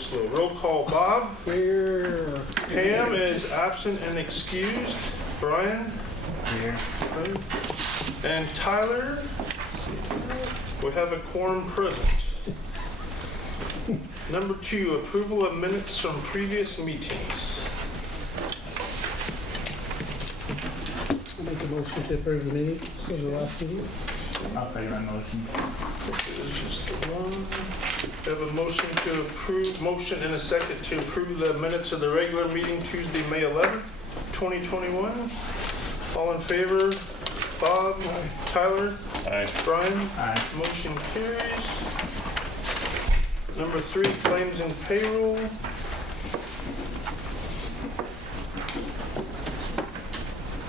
slow. Roll call, Bob. Here. Pam is absent and excused. Brian. Here. And Tyler. We have a quorum present. Number 2, approval of minutes from previous meetings. I'll make a motion to approve the minutes of the last meeting. I'll second that motion. This is just the one. We have a motion to approve, motion and a second to approve the minutes of the regular meeting Tuesday, May 11th, 2021. All in favor? Bob? Tyler? Aye. Brian? Aye. Motion carries. Number 3, claims and payroll.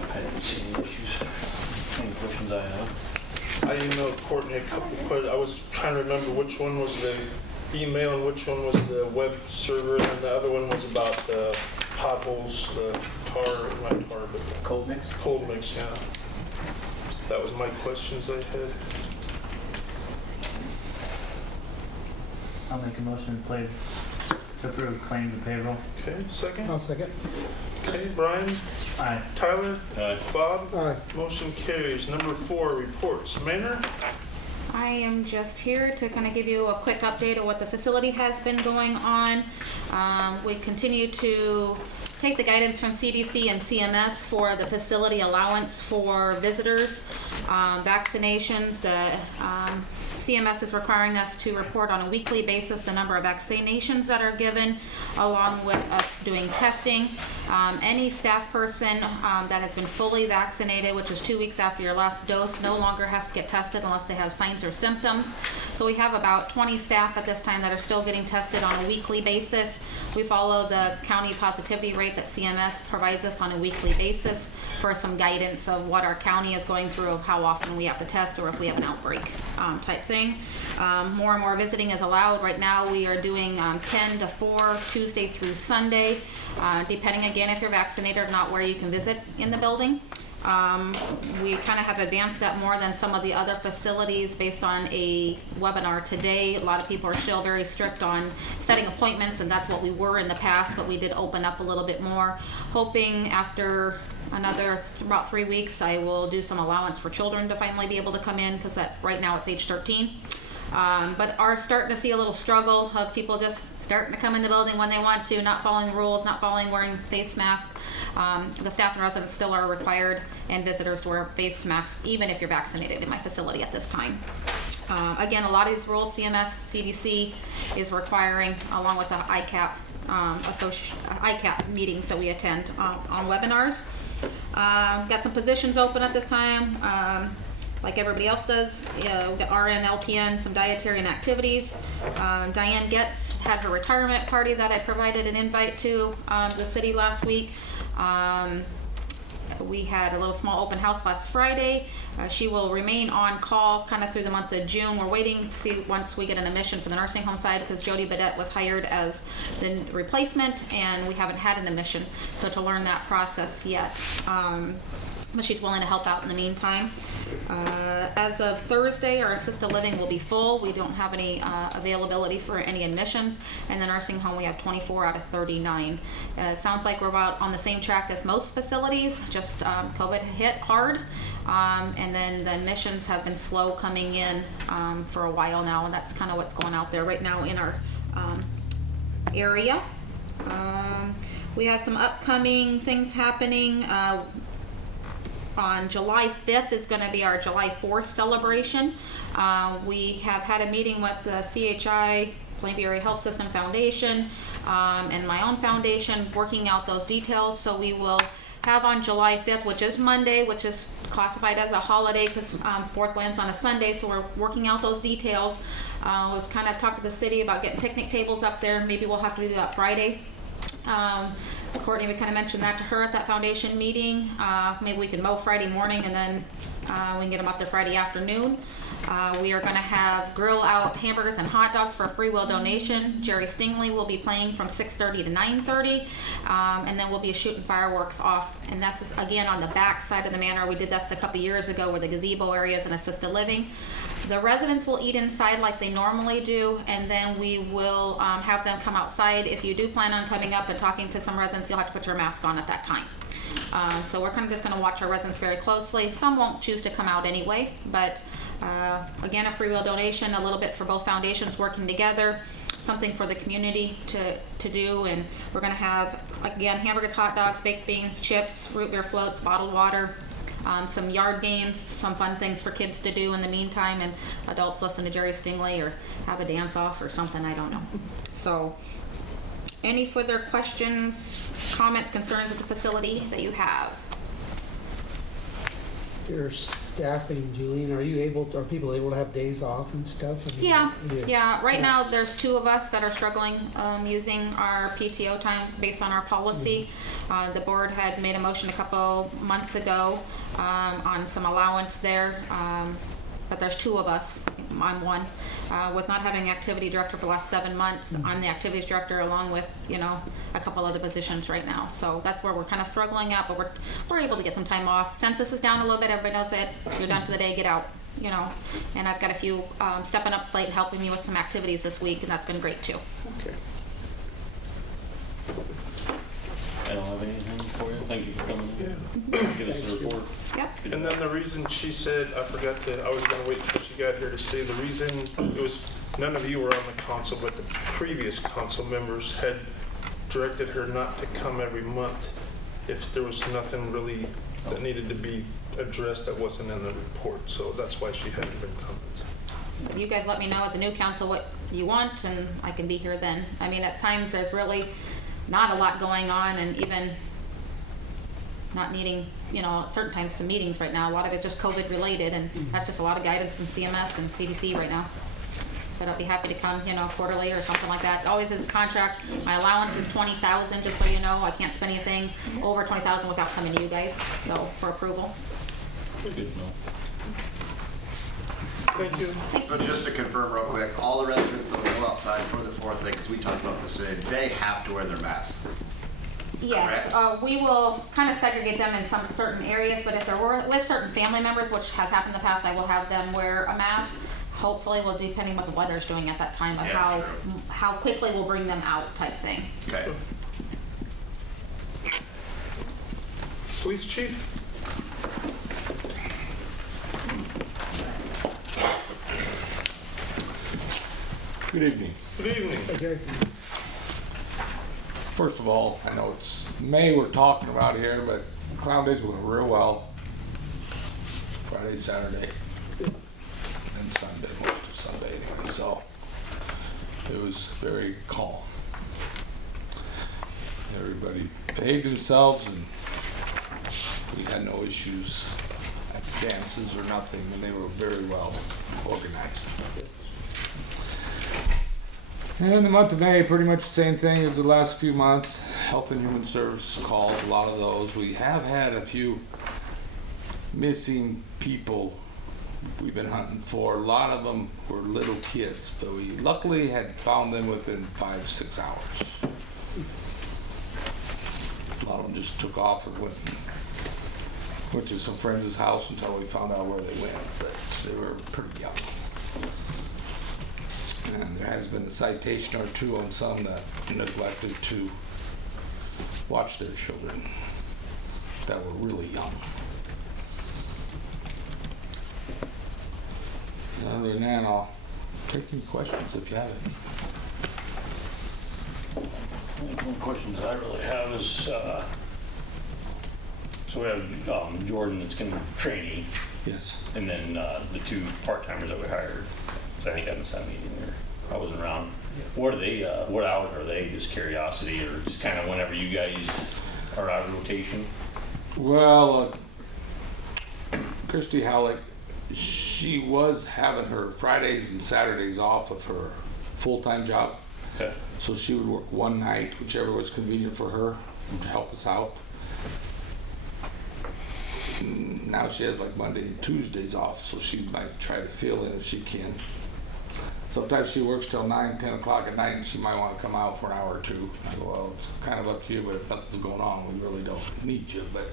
I didn't see any issues. Any questions I have? I emailed Courtney a couple questions. I was trying to remember which one was the email and which one was the web server, and the other one was about the potholes, the not tar, but Cold mix? cold mix, yeah. That was my questions I had. I'll make a motion to approve claims and payroll. Okay, second. I'll second. Okay, Brian, Aye. Tyler, Aye. Bob. Aye. Motion carries. Number 4, reports. Manor. I am just here to kind of give you a quick update of what the facility has been going on. We continue to take the guidance from CDC and CMS for the facility allowance for visitors, vaccinations. The CMS is requiring us to report on a weekly basis the number of vaccinations that are given, along with us doing testing. Any staff person that has been fully vaccinated, which is 2 weeks after your last dose, no longer has to get tested unless they have signs or symptoms. So we have about 20 staff at this time that are still getting tested on a weekly basis. We follow the county positivity rate that CMS provides us on a weekly basis for some guidance of what our county is going through, of how often we have to test or if we have an outbreak type thing. More and more visiting is allowed. Right now we are doing 10 to 4 Tuesday through Sunday, depending again if you're vaccinated or not, where you can visit in the building. We kind of have advanced that more than some of the other facilities based on a webinar today. A lot of people are still very strict on setting appointments, and that's what we were in the past, but we did open up a little bit more, hoping after another about 3 weeks I will do some allowance for children to finally be able to come in, because right now it's age 13. But are starting to see a little struggle of people just starting to come in the building when they want to, not following the rules, not wearing face masks. The staff and residents still are required, and visitors to wear face masks even if you're vaccinated in my facility at this time. Again, a lot of these rules CMS, CDC is requiring, along with the ICAP ICAP meetings that we attend on webinars. Got some positions open at this time. Like everybody else does. We've got RN, LPN, some dietary and activities. Diane Getz had her retirement party that I provided an invite to the city last week. We had a little small open house last Friday. She will remain on call kind of through the month of June. We're waiting to see once we get an admission for the nursing home side, because Jody Badette was hired as the replacement and we haven't had an admission. So to learn that process yet. But she's willing to help out in the meantime. As of Thursday, our assisted living will be full. We don't have any availability for any admissions. And the nursing home, we have 24 out of 39. It sounds like we're about on the same track as most facilities, just COVID hit hard. And then the admissions have been slow coming in for a while now, and that's kind of what's going out there right now in our area. We have some upcoming things happening. On July 5th is going to be our July 4th celebration. We have had a meeting with the CHI, Plainview Area Health System Foundation, and my own foundation, working out those details. So we will have on July 5th, which is Monday, which is classified as a holiday because 4th lands on a Sunday, so we're working out those details. We've kind of talked to the city about getting picnic tables up there. Maybe we'll have to do that Friday. Courtney, we kind of mentioned that to her at that foundation meeting. Maybe we can mow Friday morning and then we can get them up there Friday afternoon. We are going to have grill out hamburgers and hot dogs for a free will donation. Jerry Stingley will be playing from 6:30 to 9:30, and then we'll be shooting fireworks off. And that's again on the back side of the manor. We did this a couple years ago where the gazebo area is an assisted living. The residents will eat inside like they normally do, and then we will have them come outside. If you do plan on coming up and talking to some residents, you'll have to put your mask on at that time. So we're kind of just going to watch our residents very closely. Some won't choose to come out anyway, but again, a free will donation, a little bit for both foundations working together, something for the community to do. And we're going to have, again, hamburgers, hot dogs, baked beans, chips, root beer floats, bottled water, some yard games, some fun things for kids to do in the meantime, and adults listen to Jerry Stingley or have a dance off or something, I don't know. So any further questions, comments, concerns with the facility that you have? Your staffing, Julian, are people able to have days off and stuff? I mean, Yeah. Right now, there's 2 of us that are struggling using our PTO time based on our policy. The board had made a motion a couple months ago on some allowance there, but there's 2 of us. I'm one. With not having activity director for the last 7 months, I'm the activities director along with, a couple other positions right now. So that's where we're kind of struggling at, but we're able to get some time off. Census is down a little bit. Everybody knows it. You're done for the day, get out, And I've got a few stepping up plate helping me with some activities this week, and that's been great too. Okay. I don't have anything for you. Thank you for coming in. Yeah. Give us the report. Yep. And then the reason she said, I was gonna wait until she got here to say the reason, it was, none of you were on the council, but the previous council members had directed her not to come every month if there was nothing really that needed to be addressed that wasn't in the report, so that's why she hadn't been coming. But you guys let me know as a new council what you want, and I can be here then. I mean, at times there's really not a lot going on, and even not needing, certain times some meetings right now. A lot of it just COVID related, and that's just a lot of guidance from CMS and CDC right now. But I'll be happy to come, quarterly or something like that. Always is contract. My allowance is $20,000, just so you know. I can't spend anything over $20,000 without coming to you guys, so for approval. Good to know. Thank you. So just to confirm real quick, all the residents that will go outside for the 4th day, because we talked about this today, they have to wear their masks. Yes, we will kind of segregate them in some certain areas, but if they're with certain family members, which has happened in the past, I will have them wear a mask. Hopefully, well, depending what the weather's doing at that time, of Yeah, how quickly we'll bring them out type thing. Okay. Police chief? Good evening. Good evening. Okay. First of all, I know it's May we're talking about here, but Clown Days went real well. Friday, Saturday, and Sunday, most of Sunday anyway, so it was very calm. Everybody behaved themselves, and we had no issues at the dances or nothing, and they were very well organized. And in the month of May, pretty much the same thing as the last few months. Health and Human Services calls, a lot of those. We have had a few missing people we've been hunting for. A lot of them were little kids, but we luckily had found them within 5-6 hours. A lot of them just took off and went to some friends' house until we found out where they went, but they were pretty young. And there has been a citation or 2 on some that neglected to watch their children that were really young. Other than that, I'll take any questions if you have any. One question that I really have is, so we have Jordan that's going to be trainee, Yes. and then the 2 part-timers that we hired. So I think I missed that meeting, or I wasn't around. What are they? What hours are they? Just curiosity, or just kind of whenever you guys are out of rotation? Well, Christy Halleck, she was having her Fridays and Saturdays off of her full-time job. Okay. So she would work one night, whichever was convenient for her, to help us out. Now she has like Monday and Tuesdays off, so she might try to fill in if she can. Sometimes she works till 9, 10 o'clock at night, and she might want to come out for an hour or 2. I go, well, it's kind of up to you, but if nothing's going on, we really don't need you. But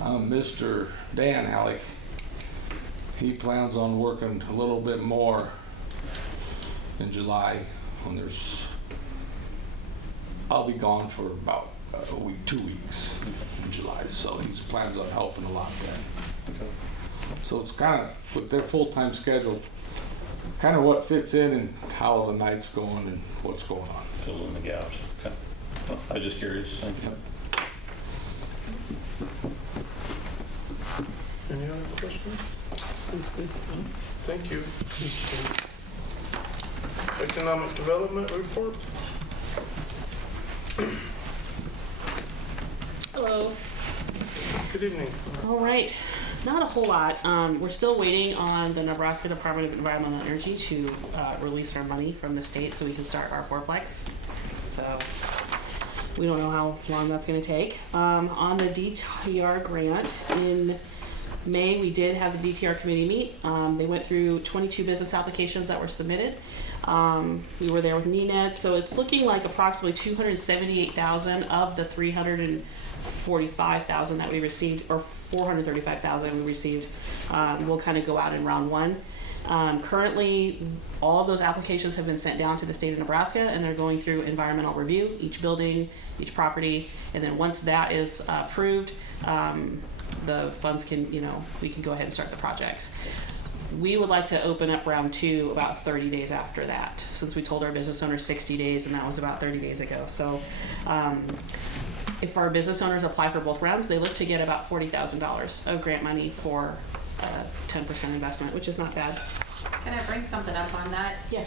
Mr. Dan Halleck, he plans on working a little bit more in July when I'll be gone for about a week, 2 weeks in July, so he plans on helping a lot then. Okay. So it's kind of, with their full-time schedule, kind of what fits in and how the night's going and what's going on. Fill in the gaps. Okay. Well, I was just curious. Thank you. Any other questions? Thank you. Economic Development Report? Hello. Good evening. All right. Not a whole lot. We're still waiting on the Nebraska Department of Environmental Energy to release our money from the state so we can start our fourplex. So we don't know how long that's going to take. On the DTR grant, in May, we did have the DTR committee meet. They went through 22 business applications that were submitted. We were there with NENET, so it's looking like approximately 278,000 of the 345,000 that we received, or 435,000 we received, will kind of go out in round one. Currently, all of those applications have been sent down to the state of Nebraska, and they're going through environmental review, each building, each property, and then once that is approved, the funds can, we can go ahead and start the projects. We would like to open up round two about 30 days after that, since we told our business owners 60 days, and that was about 30 days ago. So if our business owners apply for both rounds, they look to get about $40,000 of grant money for a 10% investment, which is not bad. Can I bring something up on that? Yeah.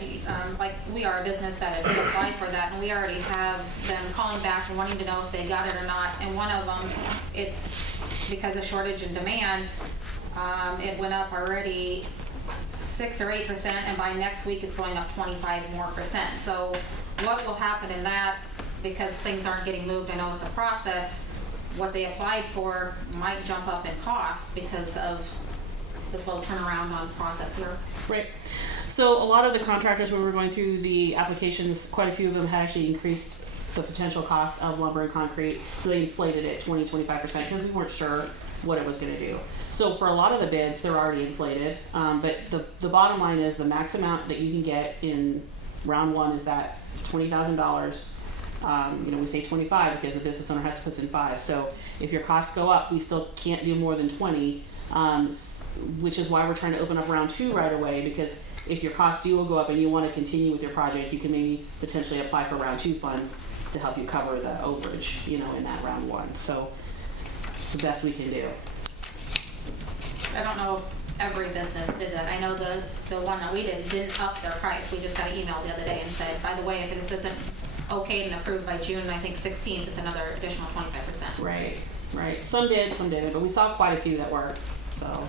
Like, we are a business that has applied for that, and we already have them calling back and wanting to know if they got it or not. And one of them, it's because of shortage and demand, it went up already 6 or 8%, and by next week it's going up 25% more. So what will happen in that, because things aren't getting moved, I know it's a process, what they applied for might jump up in cost because of the slow turnaround on process here. Right. So a lot of the contractors, when we were going through the applications, quite a few of them had actually increased the potential cost of lumber and concrete, so they inflated it 20-25% because we weren't sure what it was going to do. So for a lot of the bids, they're already inflated, but the bottom line is the max amount that you can get in round one is that $20,000. We say 25 because the business owner has to put in 5. So if your costs go up, we still can't do more than 20, which is why we're trying to open up round two right away, because if your costs do go up and you want to continue with your project, you can maybe potentially apply for round two funds to help you cover the overage, in that round one. So it's the best we can do. I don't know if every business did that. I know the one that we didn't up their price. We just got an email the other day and said, by the way, if this isn't okayed and approved by June, I think 16th, it's another additional 25%. Right. Some did, some didn't, but we saw quite a few that were. So,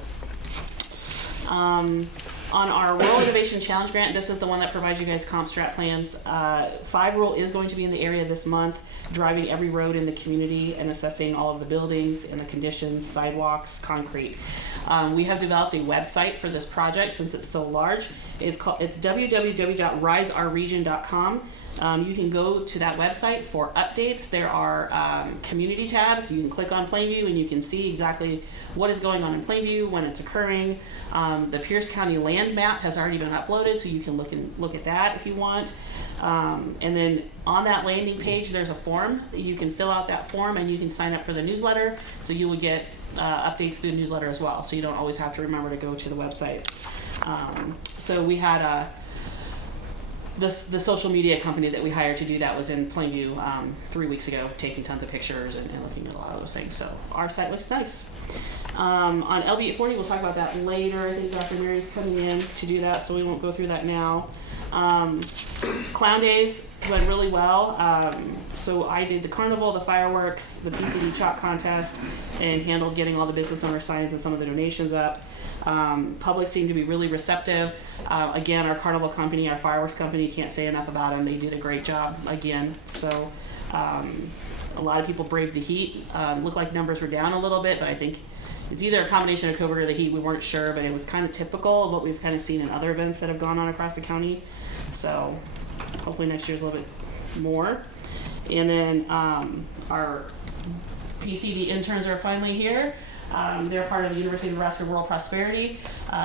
on our Rural Innovation Challenge grant, this is the one that provides you guys comp strat plans. 5 Rural is going to be in the area this month, driving every road in the community and assessing all of the buildings and the conditions, sidewalks, concrete. We have developed a website for this project since it's so large. It's www.riseourregion.com. You can go to that website for updates. There are community tabs. You can click on Plainview and you can see exactly what is going on in Plainview, when it's occurring. The Pierce County land map has already been uploaded, so you can look at that if you want. And then on that landing page, there's a form. You can fill out that form and you can sign up for the newsletter, so you will get updates through the newsletter as well, so you don't always have to remember to go to the website. So we had the social media company that we hired to do that was in Plainview 3 weeks ago, taking tons of pictures and looking at a lot of those things. So our site looks nice. On LB 840, we'll talk about that later. I think Dr. Mary's coming in to do that, so we won't go through that now. Clown Days went really well. So I did the carnival, the fireworks, the PCV chalk contest, and handled getting all the business owner signs and some of the donations up. Public seemed to be really receptive. Again, our carnival company, our fireworks company, can't say enough about them. They did a great job again. So a lot of people braved the heat. Looked like numbers were down a little bit, but I think it's either a combination of COVID or the heat. We weren't sure, but it was kind of typical of what we've kind of seen in other events that have gone on across the county. So hopefully next year's a little bit more. And then our PCV interns are finally here. They're part of the University of Nebraska Rural Prosperity.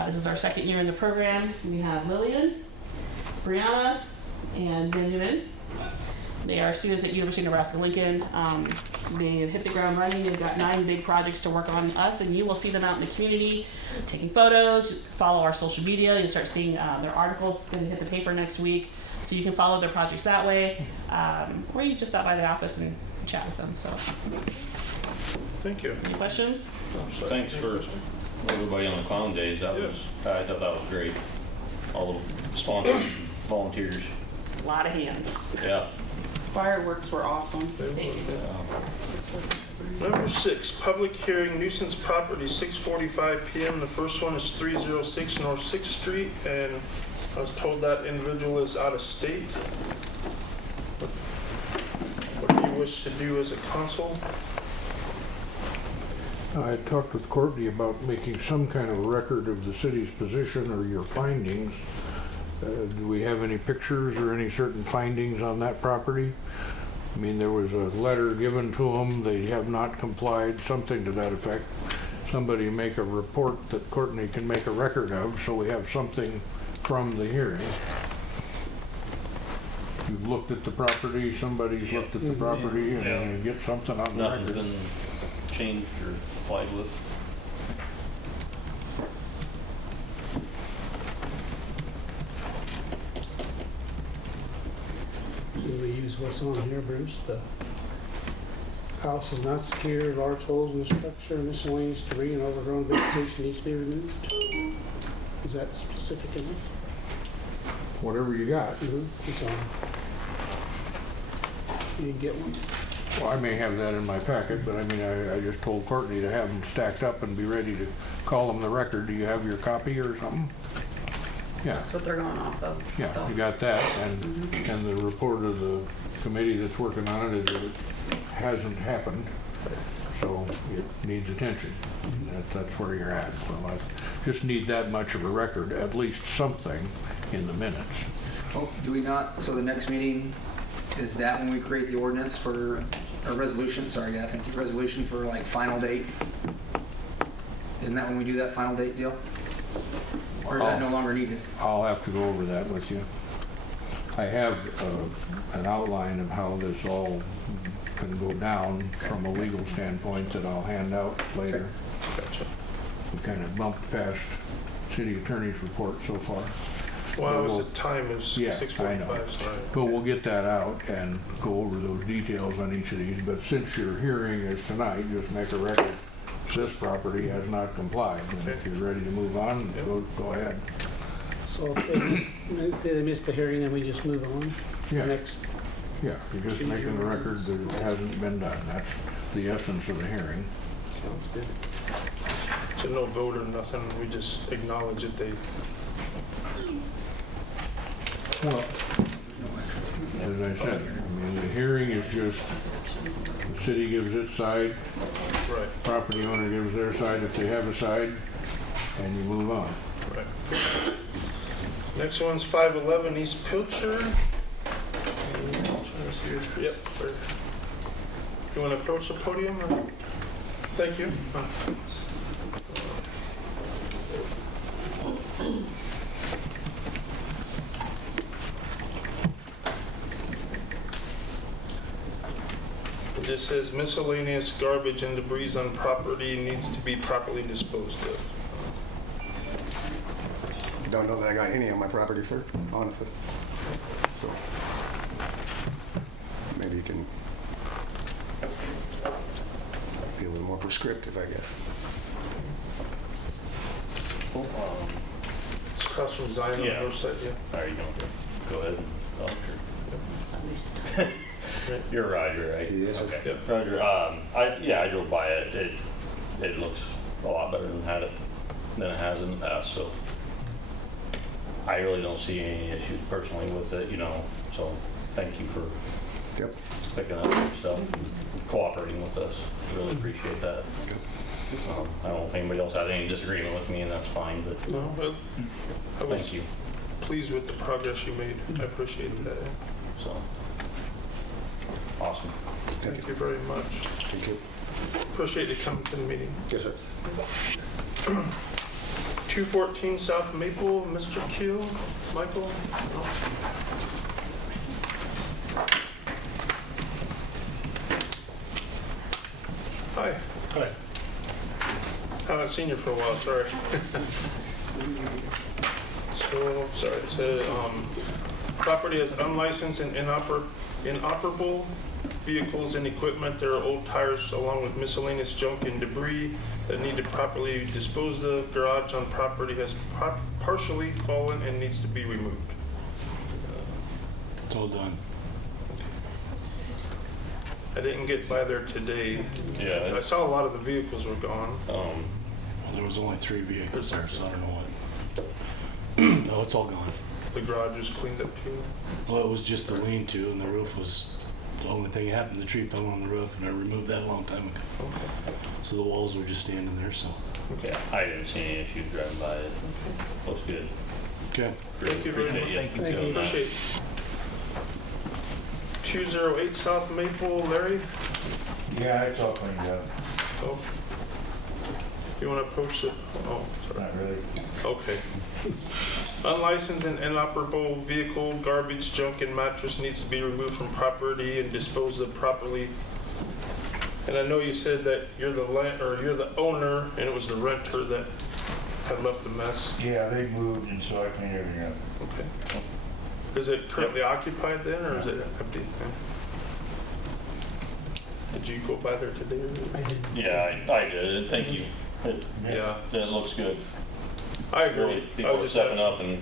This is our second year in the program. We have Lillian, Brianna, and Benjamin. They are students at University of Nebraska-Lincoln. They have hit the ground running. They've got 9 big projects to work on us, and you will see them out in the community taking photos. Follow our social media. You'll start seeing their articles going to hit the paper next week, so you can follow their projects that way, or you can just stop by the office and chat with them. So, Thank you. any questions? Thanks for everybody on the clown days. That was, I thought that was great. All the sponsors, volunteers. A lot of hands. Yeah. Fireworks were awesome. Thank you. Number 6, public hearing, nuisance property, 6:45 PM. The first one is 306 North 6th Street, and I was told that individual is out of state. What do you wish to do as a council? I talked with Courtney about making some kind of record of the city's position or your findings. Do we have any pictures or any certain findings on that property? I mean, there was a letter given to them, they have not complied, something to that effect. Somebody make a report that Courtney can make a record of, so we have something from the hearing. You've looked at the property, somebody's looked at the property, and you get something on the Nothing's record. been changed or applied with. Do we use what's on here, Bruce? The house is not secure, large holes in the structure, miscellaneous debris and overgrown vegetation needs to be removed. Is that specific enough? Whatever you got. It's on. You didn't get one? Well, I may have that in my packet, but I mean, I just told Courtney to have them stacked up and be ready to call them the record. Do you have your copy or something? Yeah, That's what they're going off of. yeah, so. you got that, and the report of the committee that's working on it is that it hasn't happened, so it needs attention. That's where you're at. So I just need that much of a record, at least something in the minutes. Oh, do we not, so the next meeting, is that when we create the ordinance for, or resolution, sorry, yeah, thank you, resolution for like final date? Isn't that when we do that final date deal? Or is that no longer needed? I'll have to go over that with you. I have an outline of how this all can go down from a legal standpoint that I'll hand out later. Gotcha. We kind of bumped past city attorney's report so far. Well, it was the time is Yeah, I 6:45 know. tonight. But we'll get that out and go over those details on each of these. But since your hearing is tonight, just make a record. This property has not complied. And if you're ready to move on, go ahead. So if they miss the hearing, then we just move on? Yeah. Next. Yeah, you're just making the record that it hasn't been done. That's the essence of the hearing. Sounds good. So no vote or nothing, we just acknowledge that they, Well, as I said, I mean, the hearing is just, the city gives its side, right, property owner gives their side if they have a side, and you move on. right. Next one's 511 East Pilcher. Yep. Right. You want to approach the podium? Or? Thank you. It just says miscellaneous garbage and debris on property needs to be properly disposed of. Don't know that I got any on my property, sir, honestly. So maybe you can be a little more prescriptive, I guess. It's across from Zion on the Yeah. north side, yeah. How are you doing? Go ahead. Oh, sure. You're Roger, right? Yes, sir. Okay. Yep. Roger, I drove by it. It looks a lot better than it has in the past, so I really don't see any issues personally with it, so thank you for Yep. picking up your stuff, cooperating with us. Really appreciate that. I don't know if anybody else has any disagreement with me, and that's fine, but No, but I was thank you. pleased with the progress you made. I appreciate that. So, awesome. Thank you very much. Thank you. Appreciate you coming to the meeting. Yes, sir. 214 South Maple, Mr. Keel, Michael. Hi. Hi. Haven't seen you for a while, sorry. So, sorry, it said, property has unlicensed and inoperable vehicles and equipment. There are old tires along with miscellaneous junk and debris that need to properly disposed of. Garage on property has partially fallen and needs to be removed. It's all done. I didn't get by there today. Yeah. I saw a lot of the vehicles were gone. Well, there was only 3 vehicles there, so I don't know what. No, it's all gone. The garage is cleaned up too. Well, it was just the lean-to, and the roof was the only thing that happened. The tree fell on the roof, and I removed that a long time ago. Okay. So the walls were just standing there, so. Yeah, I didn't see any issues driving by it. Looks good. Okay. Thank you very much. Thank you. Thank you. Appreciate it. 208 South Maple, Larry. Yeah, it's all cleaned up. Oh. You want to approach it? Oh, sorry. Not really. Okay. Unlicensed and inoperable vehicle, garbage, junk, and mattress needs to be removed from property and disposed of properly. And I know you said that you're you're the owner, and it was the renter that had left the mess. Yeah, they moved and so I cleaned everything up. Okay. Is it currently occupied then, or is it empty? Did you go by there today? Or? I did. Yeah, I did. Thank you. Yeah. That looks good. I agree. Really, I people was are just stepping up and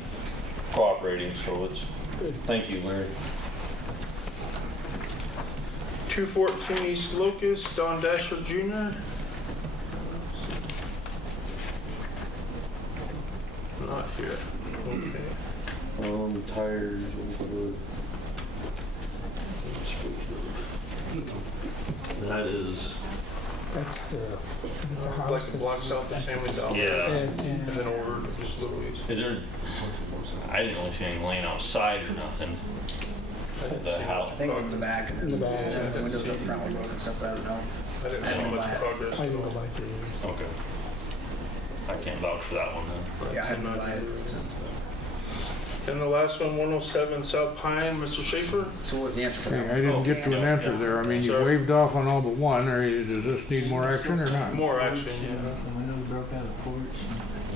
cooperating, so it's, thank you, Larry. 214 East Locust, Don Dasher Jr. Not here. Okay. Tires. That is. That's the house. Like the blocks out the Family Dollar. Yeah. And then over just Louise. Is there? I didn't really see anything laying outside or nothing. The house. I think in the back and In the back. the windows up front were broken, stuff, I don't know. I didn't see much progress. I didn't go by there. Okay. I can't vouch for that one then. Yeah, I haven't been by it since. And the last one, 107 South Pine, Mr. Schaefer. So what was the answer for Okay, that? I didn't get to an answer there. I mean, you Sorry. waved off on all but one, or does this need more action or not? More action, yeah. The windows broke out of the porch.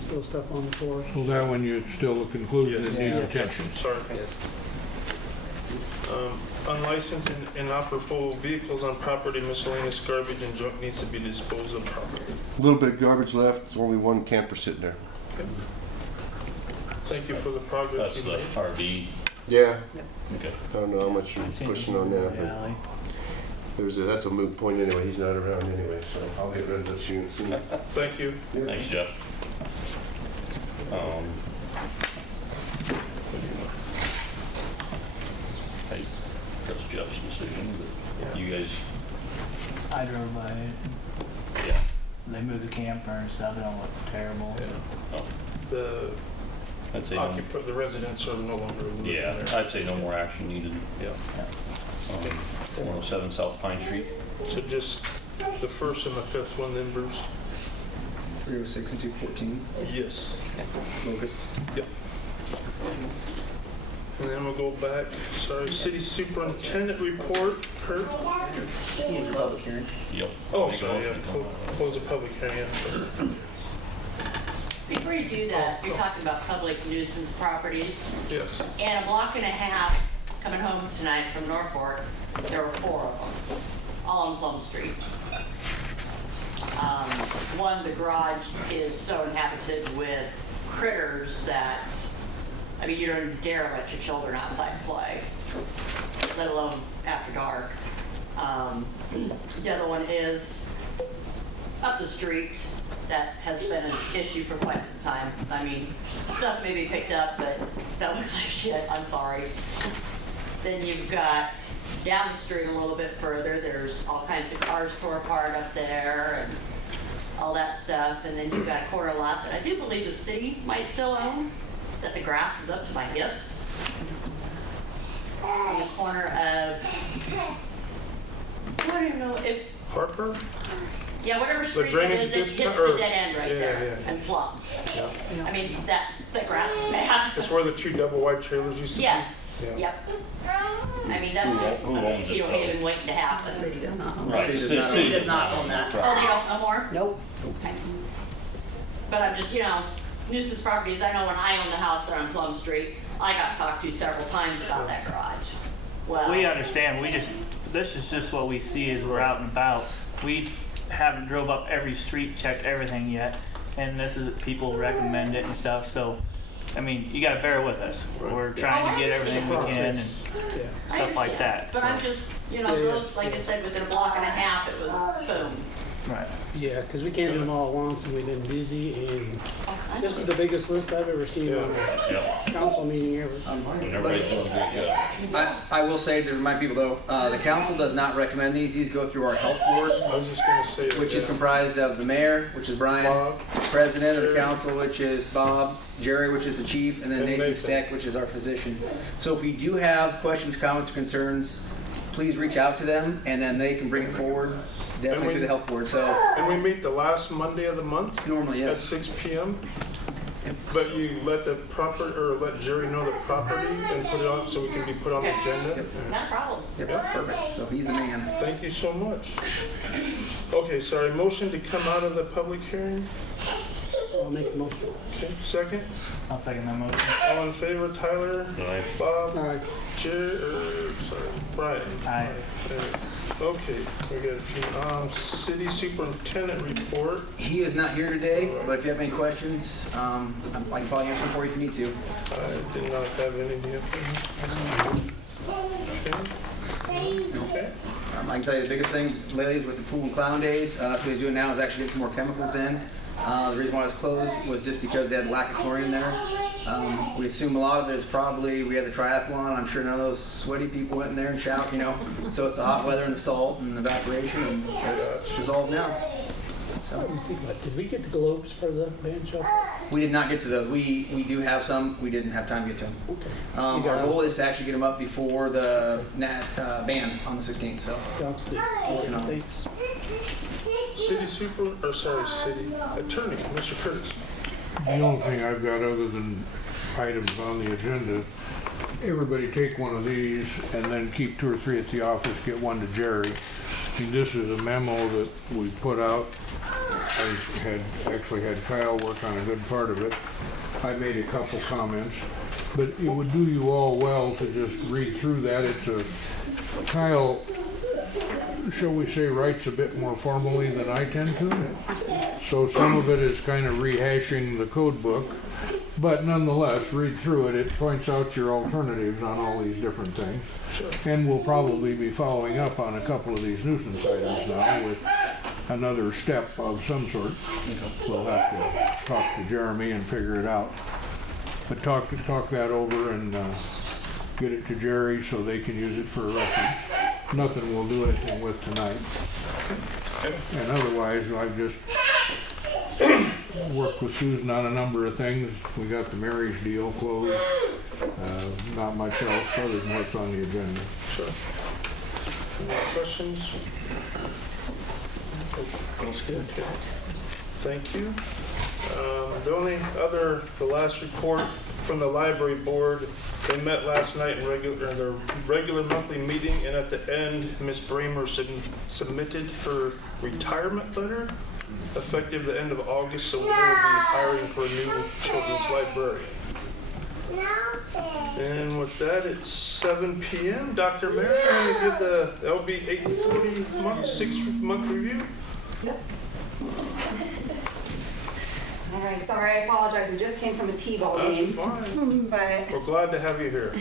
Still stuff on the floor. So that one, you still conclude that it needs Yes. attention. Sorry. Unlicensed and inoperable vehicles on property, miscellaneous garbage and junk needs to be disposed of properly. A little bit of garbage left, there's only one camper sitting there. Thank you for the progress That's you the made. RV. Yeah, Okay. I don't know how much you're pushing on that, but that's a moot point anyway, he's not around anyway, so I'll get rid of this unit soon. Thank you. Thanks, Jeff. Hey, that's Jeff's decision, but you guys, I drove by it. yeah. They moved the camper and stuff. It don't look terrible. The I'd say the residents are no longer living yeah, there. I'd say no more action needed. Yeah. 107 South Pine Street. So just the first and the fifth one then, Bruce? 306 and 214, Yes. Locust. Yep. And then we'll go back, sorry, city superintendent report, Kurt. Public hearing. Yep. Oh, Make a sorry, yeah, motion to come. close the public hearing. Yeah. Before you do that, you're talking about public nuisance properties. Yes. And a block and a half coming home tonight from Norfolk, there were 4 of them, all on Plum Street. One, the garage is so inhabited with critters that, I mean, you don't dare let your children outside play, let alone after dark. The other one is up the street. That has been an issue for quite some time. I mean, stuff may be picked up, but that looks like shit, I'm sorry. Then you've got down the street a little bit further, there's all kinds of cars tore apart up there and all that stuff. And then you've got a corner lot that I do believe the city might still own, that the grass is up to my hips. On the corner of, I don't even know if, Harper? Yeah, whatever street it drainage is, it ditch hits or- the dead end right yeah, there yeah. and plumb. Yeah. I mean, that grass is bad. That's where the 2 double wide trailers used to be. Yes, Yeah. yep. I mean, that's just a mosquito haven waiting to happen. The city does not own Right, that. the City does not own that. Oh, they don't no more? Nope. Okay. But I'm just, nuisance properties, I know when I owned the house there on Plum Street, I got talked to several times about that garage. Well, We understand, this is just what we see as we're out and about. We haven't drove up every street, checked everything yet, and this is, people recommend it and stuff, so, I mean, you gotta bear with us. We're trying to get everything we can and I stuff like that, understand. But I'm so. just, those, like I said, within a block and a half, it was boom. Right. Yeah, because we can't do them all at once, and we've been busy, and this is the biggest list I've ever seen on Yep. a council meeting ever. And everybody's doing a great job. I will say to remind people though, the council does not recommend these. These go through our health board, I was just gonna say. which is comprised of the mayor, which is Brian, Bob. president of the council, which is Bob, Jerry, which is the chief, and then And Nathan Nathan. Steck, which is our physician. So if you do have questions, comments, or concerns, please reach out to them, and then they can bring it forward, definitely through the health board. So And we meet the last Monday of the month normally, at yes. 6 p.m. But you let let Jerry know the property and put it on, so we can be put on the agenda. Not a problem. Yep, perfect. So he's the man. Thank you so much. Okay, sorry, motion to come out of the public hearing. I'll make a motion. Okay, second. I'll second that motion. All in favor, Tyler? Aye. Bob? Aye. Brian? Aye. Okay, we got a few, city superintendent report. He is not here today, but if you have any questions, I can probably answer them for you if you need to. I did not have any. Okay. I can tell you the biggest thing lately is with the pool and clown days. What he's doing now is actually get some more chemicals in. The reason why it was closed was just because they had lack of chlorine in there. We assume a lot of it is probably, we had the triathlon, I'm sure none of those sweaty people went in there and shout, So it's the hot weather and the salt and the evaporation, and so it's resolved now. Did we get the globes for the band shop? We did not get to those. We do have some. We didn't have time to get to them. Okay. Our goal is to actually get them up before the band on the 16th. So. Sounds good. Thanks. City attorney, Mr. Curtis. The only thing I've got other than items on the agenda, everybody take one of these and then keep 2 or 3 at the office, get one to Jerry. This is a memo that we put out. I actually had Kyle work on a good part of it. I made a couple comments, but it would do you all well to just read through that. Kyle, shall we say, writes a bit more formally than I tend to. So some of it is kind of rehashing the code book, but nonetheless, read through it. It points out your alternatives on all these different things. Sure. And we'll probably be following up on a couple of these nuisance items now with another step of some sort. We'll have to talk to Jeremy and figure it out. But talk that over and get it to Jerry so they can use it for a reference. Nothing we'll do anything with tonight. And otherwise, I've just worked with Susan on a number of things. We got the marriage deal closed. Not much else other than what's on the agenda. Sure. Any questions? That's good. Thank you. The last report from the library board, they met last night in their regular monthly meeting, and at the end, Ms. Bramer submitted her retirement letter effective the end of August, so we will be hiring for a new children's librarian. And with that, it's 7 p.m. Dr. Mary, I'm going to give the LB 840 month, 6-month review. Yep. All right, sorry, I apologize. We just came from a T-ball game. Fine. But We're glad to have you here.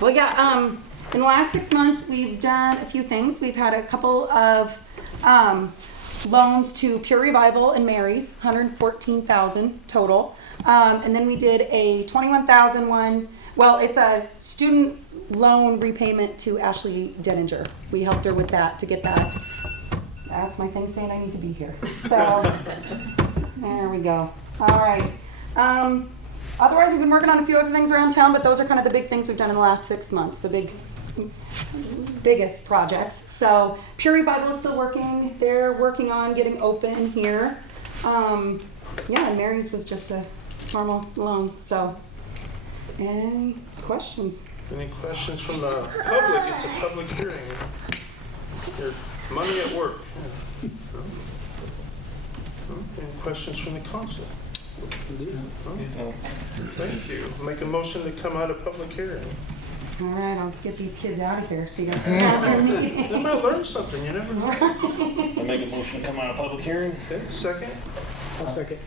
well, yeah. In the last 6 months, we've done a few things. We've had a couple of loans to Pure Revival and Mary's, $114,000 total. And then we did a $21,000 one. Well, it's a student loan repayment to Ashley Denninger. We helped her with that to get that. That's my thing saying I need to be here. So there we go. All right. Otherwise, we've been working on a few other things around town, but those are kind of the big things we've done in the last 6 months, the big biggest projects. So Pure Revival is still working. They're working on getting open here. Yeah, and Mary's was just a normal loan. So, any questions? Any questions from the public? It's a public hearing. Your money at work. Any questions from the council? Thank you. Make a motion to come out of public hearing. All right, I'll get these kids out of here so you guys can have their meeting. They might learn something, you never know. I make a motion to come out of public hearing. Okay, second. I'll second.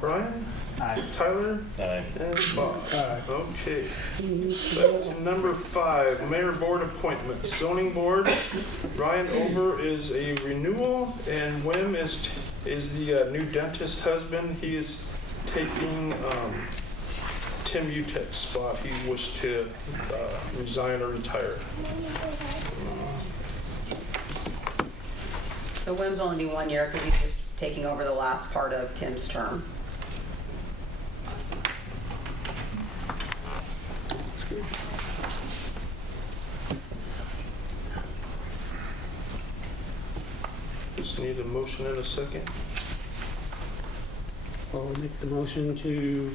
Brian? Aye. Tyler? Aye. And Bob? Aye. Okay. Back to number 5, Mayor Board appointments. Zoning Board, Ryan Ober is a renewal, and Wim is the new dentist husband. He is taking Tim Utek's spot. He wished to resign or retire. So Wim's only be 1 year because he's just taking over the last part of Tim's term. Just need a motion and a second. I'll make the motion to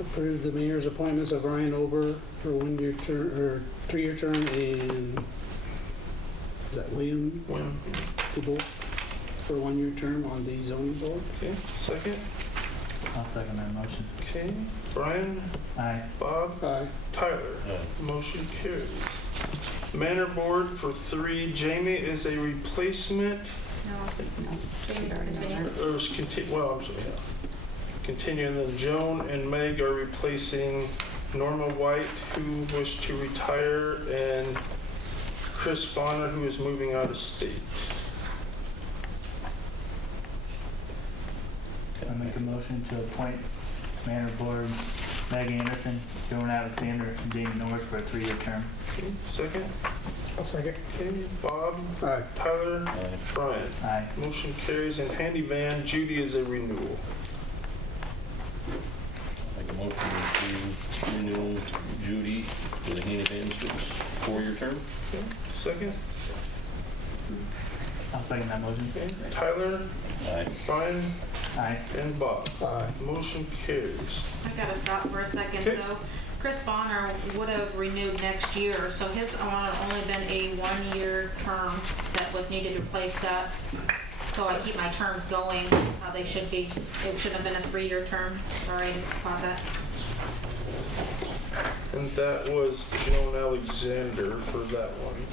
approve the mayor's appointments of Ryan Ober for 1 year term, or 3-year term, and is that William Wim. DeBoer for 1 year term on the zoning board. Okay, second. I'll second that motion. Okay, Brian? Aye. Bob? Aye. Tyler? Aye. Motion carries. Manor Board for 3, Jamie is a replacement, or is well, I'm sorry, yeah. Continuing, then Joan and Meg are replacing Norma White, who wished to retire, and Chris Bonner, who is moving out of state. I make a motion to appoint Manor Board Meg Anderson, Joan Alexander, and Jamie Norris for a 3-year term. Okay, second. I'll second. Okay, Bob? Aye. Tyler? Aye. Brian? Aye. Motion carries, and Handy Van, Judy is a renewal. Make a motion to renew Judy for the Handy Van 4-year term. Okay, second. I'll second that motion. Okay, Tyler? Aye. Brian? Aye. And Bob? Aye. Motion carries. I gotta stop for a second Okay. though. Chris Bonner would have renewed next year, so his only been a 1-year term that was needed to replace that. So I keep my terms going how they should be. It should have been a 3-year term. Sorry, I just caught that. And that was Joan Alexander for that one.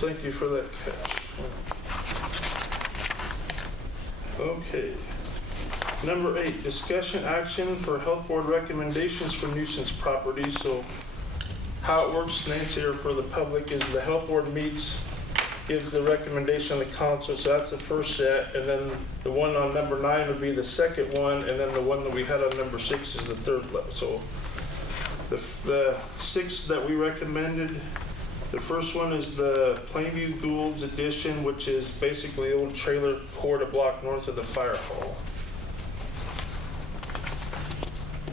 Thank you for that catch. Okay. Number 8, discussion action for health board recommendations for nuisance properties. So how it works, Nancy, or for the public, is the health board meets, gives the recommendation of the council, so that's the first set, and then the one on number 9 would be the second one, and then the one that we had on number 6 is the third level. So the 6 that we recommended, the first one is the Plainview Gould's Edition, which is basically the old trailer court a block north of the fire hall.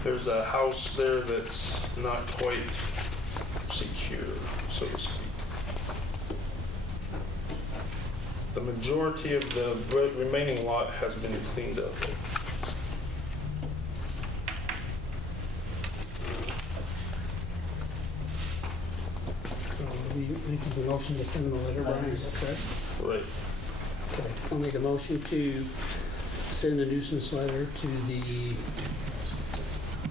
There's a house there that's not quite secure, so to speak. The majority of the remaining lot has been cleaned up. We making the motion to send the letter, Brian, is that correct? Right. Okay. I'll make a motion to send a nuisance letter to the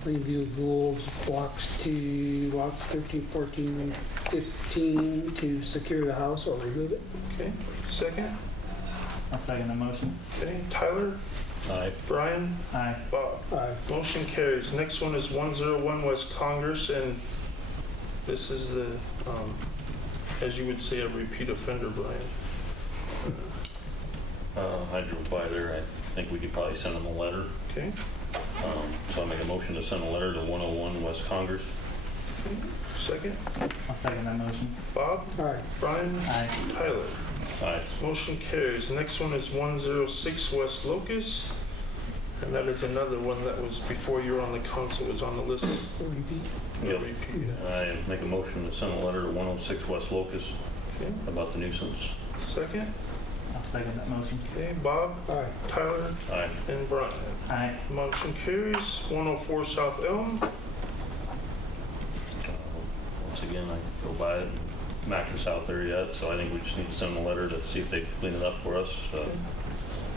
Plainview Gould's blocks 13, 14, 15 to secure the house or remove it. Okay, second. I'll second the motion. Okay, Tyler? Aye. Brian? Aye. Bob? Aye. Motion carries. Next one is 101 West Congress, and this is the, as you would say, a repeat offender, Brian. I drove by there. I think we could probably send them a letter. Okay. So I make a motion to send a letter to 101 West Congress. Second. I'll second that motion. Bob? Aye. Brian? Aye. Tyler? Aye. Motion carries. Next one is 106 West Locust. And that is another one that was before you were on the council, was on the list. Yep. I make a motion to send a letter to 106 West Locust Okay. about the nuisance. Second. I'll second that motion. Okay, Bob, Aye. Tyler, Aye. and Brian. Aye. Motion carries. 104 South Elm. Once again, I go by it, mattress out there yet, so I think we just need to send a letter to see if they clean it up for us.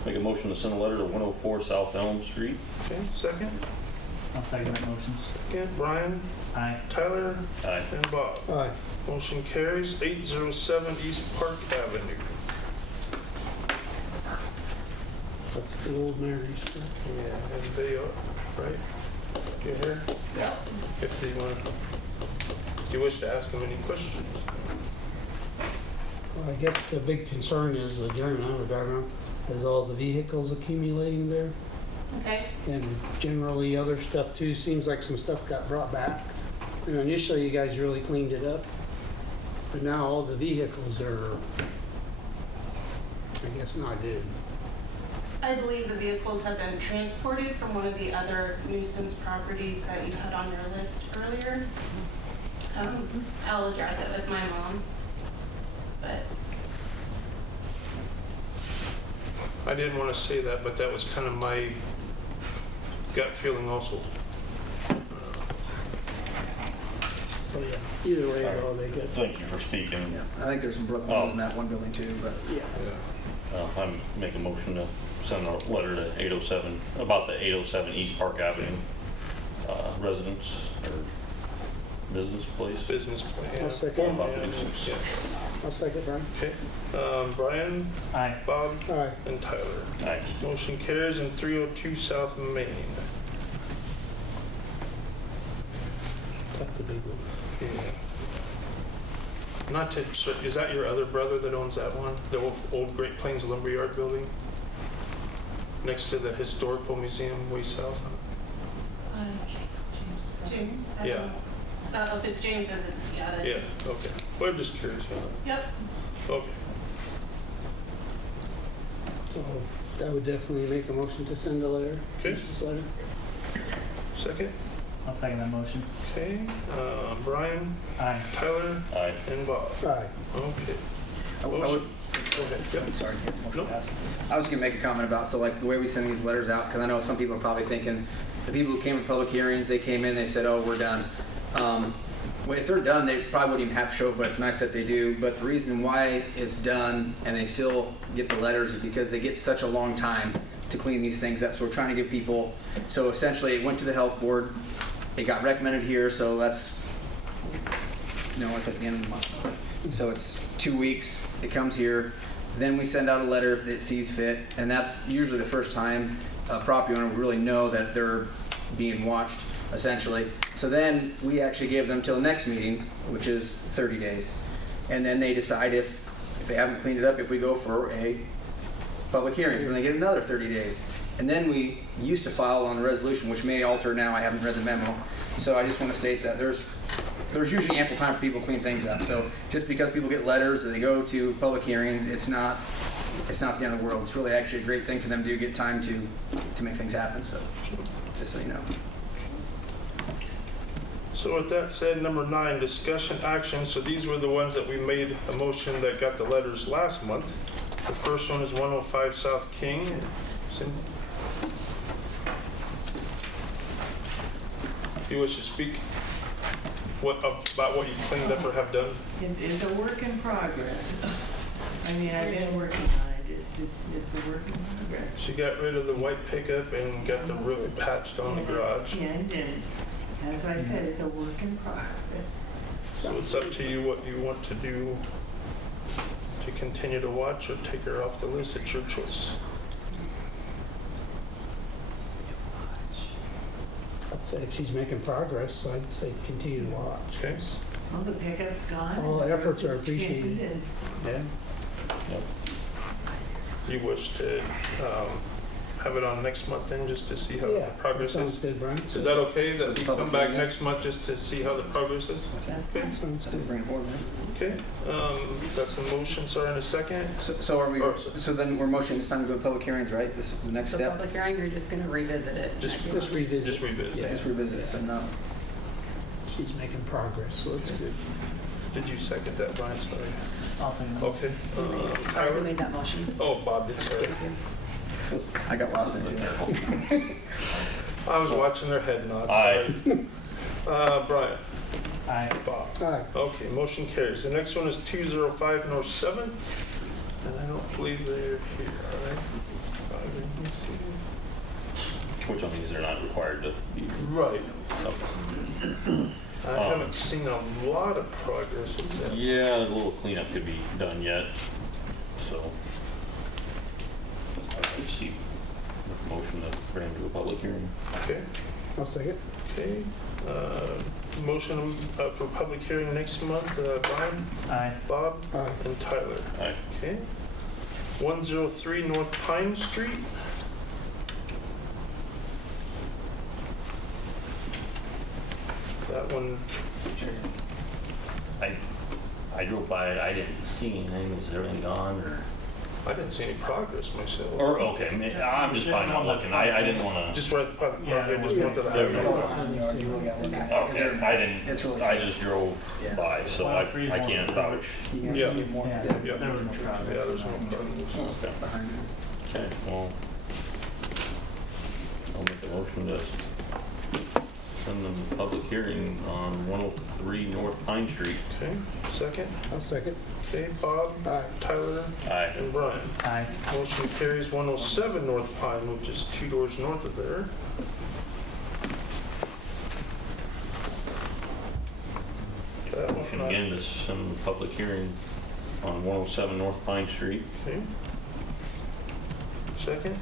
Make a motion to send a letter to 104 South Elm Street. Okay, second. I'll second that motion. Second, Brian, Aye. Tyler, Aye. and Bob. Aye. Motion carries. 807 East Park Avenue. That's the old Mary's. Yeah, and they are, right? You here? Yeah. If they want, do you wish to ask them any questions? Well, I guess the big concern is the journey I was driving around, is all the vehicles accumulating there. Okay. And generally other stuff too. Seems like some stuff got brought back. And initially you guys really cleaned it up. But now all the vehicles are, I guess, not good. I believe the vehicles have been transported from one of the other nuisance properties that you had on your list earlier. I'll address it with my mom, but I didn't want to say that, but that was kind of my gut feeling also. So yeah, either way, though, they get. Thank you for speaking. I think there's some broken windows in that one building too, but. Yeah. I make a motion to send a letter to 807, about the 807 East Park Avenue residence or business place. Business plan. I'll second. About the nuisance. Yeah. I'll second, Brian. Okay. Brian, Aye. Bob, Aye. and Tyler. Aye. Motion carries. In 302 South Main. That's the big one. Yeah. Not to, so is that your other brother that owns that one? The old Great Plains Lumberyard building? Next to the Historical Museum way south? James. Yeah. If it's James's, it's that. Yeah, okay. Well, I'm just curious. Yep. Okay. So I would definitely make a motion to send a letter. Okay. This letter. Second? I'll second that motion. Okay. Brian, Aye. Tyler, Aye. and Bob. Aye. Okay. I would, Go ahead. Yeah. I'm sorry, motion No. passed. I was gonna make a comment about, so like the way we send these letters out, because I know some people are probably thinking, the people who came to public hearings, they came in, they said, oh, we're done. Well, if they're done, they probably wouldn't even have to show up, but it's nice that they do. But the reason why it's done and they still get the letters is because they get such a long time to clean these things up. So we're trying to give people, so essentially it went to the health board, it got recommended here, so that's, no, it's at the end of the month. So it's 2 weeks, it comes here, then we send out a letter if it sees fit, and that's usually the first time a property owner would really know that they're being watched, essentially. So then we actually give them till the next meeting, which is 30 days. And then they decide if they haven't cleaned it up, if we go for a public hearing, so they get another 30 days. And then we used to file on a resolution, which may alter now, I haven't read the memo. So I just want to state that there's usually ample time for people to clean things up. So just because people get letters and they go to public hearings, it's not the end of the world. It's really actually a great thing for them to get time to make things happen. So just so you know. So with that said, number 9, discussion action. So these were the ones that we made a motion that got the letters last month. The first one is 105 South King. Cindy? You wish to speak about what you cleaned up or have done? It's a work in progress. I mean, I've been working on it. It's a work in progress. She got rid of the white pickup and got the roof patched on the garage. And as I said, it's a work in progress. So it's up to you what you want to do to continue to watch or take her off the list. It's your choice. I'd say if she's making progress, I'd say continue to watch. Okay. Well, the pickup's gone. All and the efforts roof are is appreciated. tinned and Yeah. You wish to have it on next month then, just to see how the Yeah, progress sounds is? good, Brian. Is that okay, So that it's we public come back hearing? next month just to see how the progress is? Sounds good. Bring it forward, man. Okay, that's a motion, sorry, in a second. So are we, so then we're motioning it's time to go to public hearings, right? This is the next So step? public hearing, you're just gonna revisit it? Just next month? revisit. Just revisit. Yeah. Just revisit it, so no. She's making progress, so it's good. Did you second that, Brian? Sorry. I'll think of it. Okay. Sorry, who Tyler? made that motion? Oh, Bob did, sorry. I got lost in it. I was watching their head nod. Aye. Sorry. Brian? Aye. Bob? Aye. Okay, motion carries. The next one is 205 North 7th, and I don't believe they're here, all right? Which on these are not required to be. Right. Okay. I haven't seen a lot of progress with that. Yeah, a little cleanup could be done yet, so. I'd like to see a motion to bring to a public hearing. Okay, I'll second. okay. Motion for public hearing next month, Brian, Aye. Bob, Aye. and Tyler. Aye. Okay. 103 North Pine Street. That one, I drove by it, I didn't see anything, is everything gone, or? I didn't see any progress myself. Or, okay, I'm just probably not looking, I didn't wanna. Just right, Yeah, okay, just went to the There we It's highway. all on you really gotta look at it. Okay, I It's didn't, really I tough. just drove Yeah. by, so I can't vouch. You can Yeah. see more Yeah, Yeah. there was no progress. Yeah, there's no progress. Okay, behind it. okay, well, I'll make a motion to send them a public hearing on 103 North Pine Street. Okay, second. I'll second. Okay, Bob, Aye. Tyler, Aye. and Brian. Aye. Motion carries. 107 North Pine, which is 2 doors north of there. That Motion one, again to send a public hearing on 107 North Pine Street. okay. Second.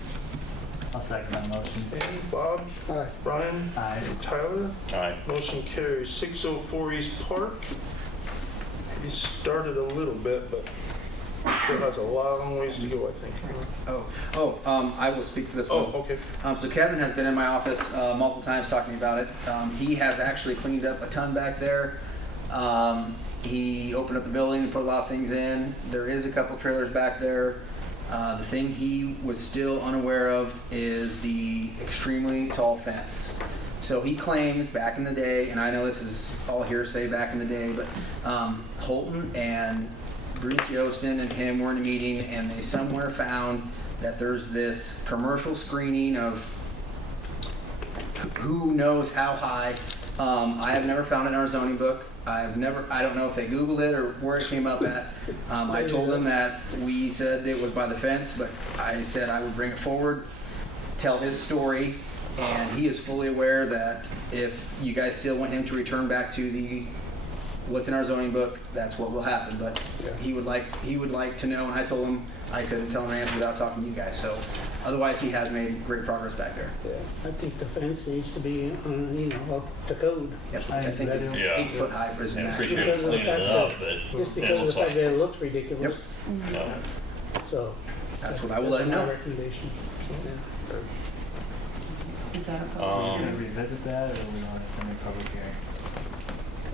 I'll second that motion. Okay, Bob, Aye. Brian, Aye. and Tyler. Aye. Motion carries. 604 East Park. He started a little bit, but still has a long ways to go, I think. I will speak for this Oh, one. okay. So Kevin has been in my office multiple times talking about it. He has actually cleaned up a ton back there. He opened up the building and put a lot of things in. There is a couple trailers back there. The thing he was still unaware of is the extremely tall fence. So he claims back in the day, and I know this is all hearsay back in the day, but Holton and Bruce Yostin and him were in a meeting, and they somewhere found that there's this commercial screening of who knows how high. I have never found it in our zoning book. I don't know if they Googled it or where it came up at. I told them that we said it was by the fence, but I said I would bring it forward, tell his story, and he is fully aware that if you guys still want him to return back to what's in our zoning book, that's what will happen. But he would like to know, and I told him I couldn't tell him an answer without talking to you guys. So otherwise, he has made great progress back there. Yeah, I think the fence needs to be, up to code. Yep, which I think is Yeah. 8 foot high for his I max. appreciate Because of the cleaning it fact up, that- but Just it because of looks the fact like, that it looks ridiculous. Yep. no. So. That's what I will let him know. My recommendation. Yeah. Is that a Are we public gonna hearing? revisit that, or we want to send a public hearing?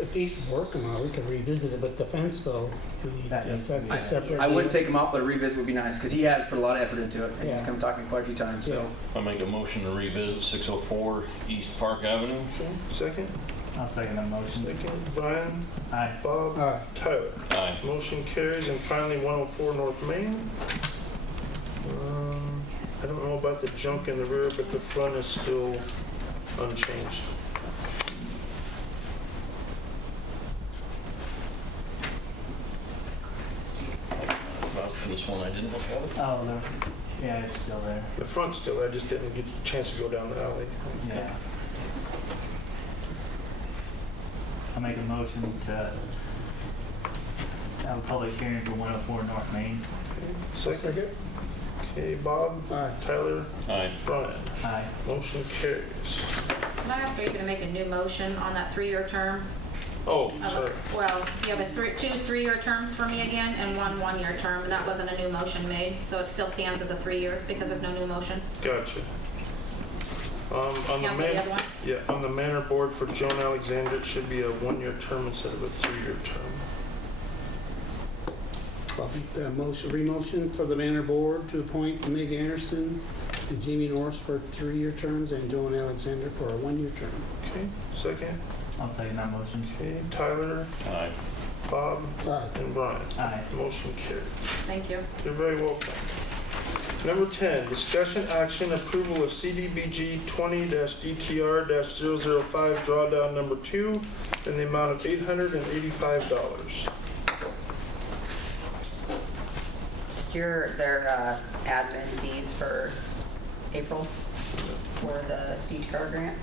If he's working on it, we can revisit it, but the fence though, That needs to that's be- a separate. I wouldn't deal. take him out, but a revisit would be nice because he has put a lot of effort into it, and he's Yeah. come talking quite a few times. So Yeah. I'll make a motion to revisit 604 East Park Avenue. Okay, second. I'll second that motion. Second. Brian, Aye. Bob, Aye. Tyler. Aye. Motion carries. And finally, 104 North Main. I don't know about the junk in the rear, but the front is still unchanged. Vouch for this one, I didn't look at it. Oh, there, yeah, it's still there. The front's still there, I just didn't get a chance to go down the alley. Yeah. I'll make a motion to have a public hearing for 104 North Main. Second. Okay, Bob, Aye. Tyler, Aye. Brian. Aye. Motion carries. Can I ask, are you gonna make a new motion on that 3-year term? Oh, sorry. Well, you have two 3-year terms for me again and 1 1-year term. That wasn't a new motion made, so it still stands as a 3-year because there's no new motion. Gotcha. On the Cancel the other one? Yeah, on the manor board for Joan Alexander, it should be a 1-year term instead of a 3-year term. I'll make the re-motion for the manor board to appoint Meg Anderson and Jamie Norris for 3-year terms and Joan Alexander for a 1-year term. Okay, second. I'll second that motion. Okay, Tyler, Aye. Bob, Aye. and Brian. Aye. Motion carries. Thank you. You're very welcome. Number 10, discussion action approval of CDBG 20-DTR-005 drawdown number 2 in the amount of $885. Just their admin fees for April for the DTR grant.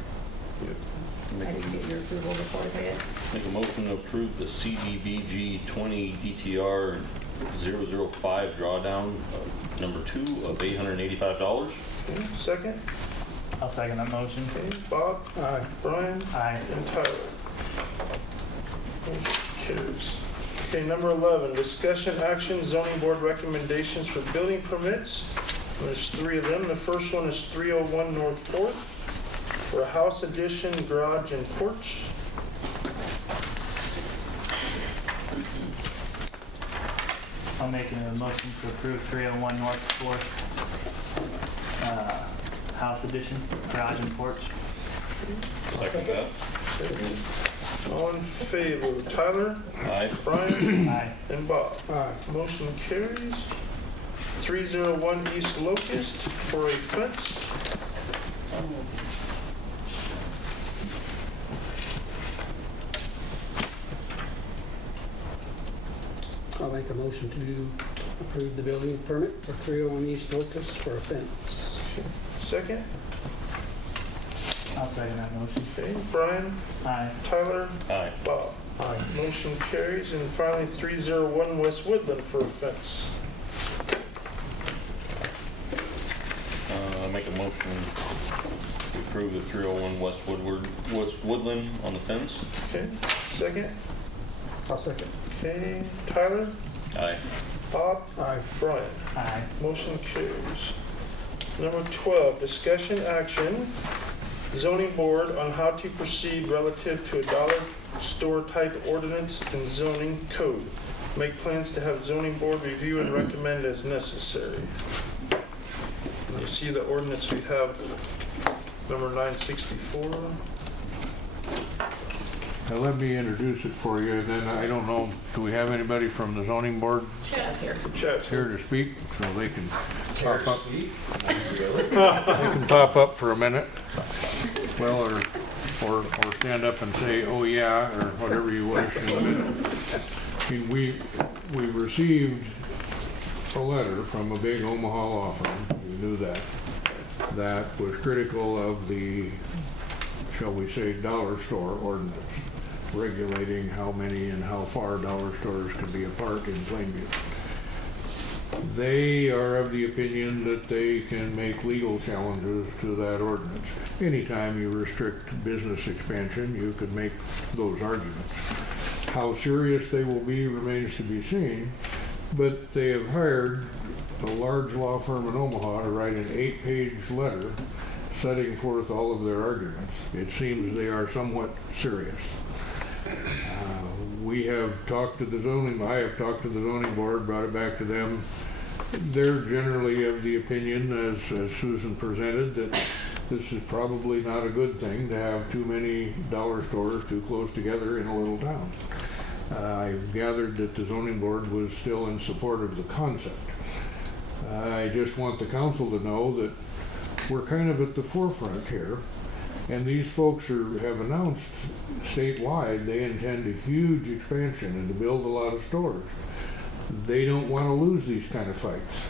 I just get your approval before I pay it. Make a motion to approve the CDBG 20 DTR 005 drawdown number 2 of $885. Okay, second. I'll second that motion. Okay, Bob. Aye. Brian. Aye. And Tyler. Motion carries. Okay, number 11, discussion action zoning board recommendations for building permits. There's 3 of them. The first one is 301 North 4th for a house addition, garage, and porch. I'll make a motion to approve 301 North 4th, house addition, garage and porch. Second that. Second. All in favor, Tyler, Aye. Brian, Aye. and Bob. Aye. Motion carries. 301 East Locust for a fence. I'll make a motion to approve the building permit for 301 East Locust for a fence. Second. I'll second that motion. Okay, Brian, Aye. Tyler, Aye. Bob. Aye. Motion carries. And finally, 301 West Woodland for a fence. I'll make a motion to approve the 301 West Woodland on the fence. Okay, second. I'll second. Okay, Tyler, Aye. Bob, Aye. Brian. Aye. Motion carries. Number 12, discussion action, zoning board on how to proceed relative to a dollar store type ordinance and zoning code. Make plans to have zoning board review and recommend as necessary. And you see the ordinance we have, number 964. Now let me introduce it for you, and then I don't know, do we have anybody from the zoning board Chad's here. Chad's here to speak? So they can pop up. They can pop up for a minute. Well, or stand up and say, oh yeah, or whatever you wish. I mean, we received a letter from a big Omaha law firm, you knew that was critical of the, shall we say, dollar store ordinance, regulating how many and how far dollar stores can be apart in Plainview. They are of the opinion that they can make legal challenges to that ordinance. Anytime you restrict business expansion, you could make those arguments. How serious they will be remains to be seen, but they have hired a large law firm in Omaha to write an 8-page letter setting forth all of their arguments. It seems they are somewhat serious. We have talked to the zoning, I have talked to the zoning board, brought it back to them. They're generally of the opinion, as Susan presented, that this is probably not a good thing to have too many dollar stores too close together in a little town. I gathered that the zoning board was still in support of the concept. I just want the council to know that we're kind of at the forefront here, and these folks have announced statewide they intend a huge expansion and to build a lot of stores. They don't want to lose these kind of fights.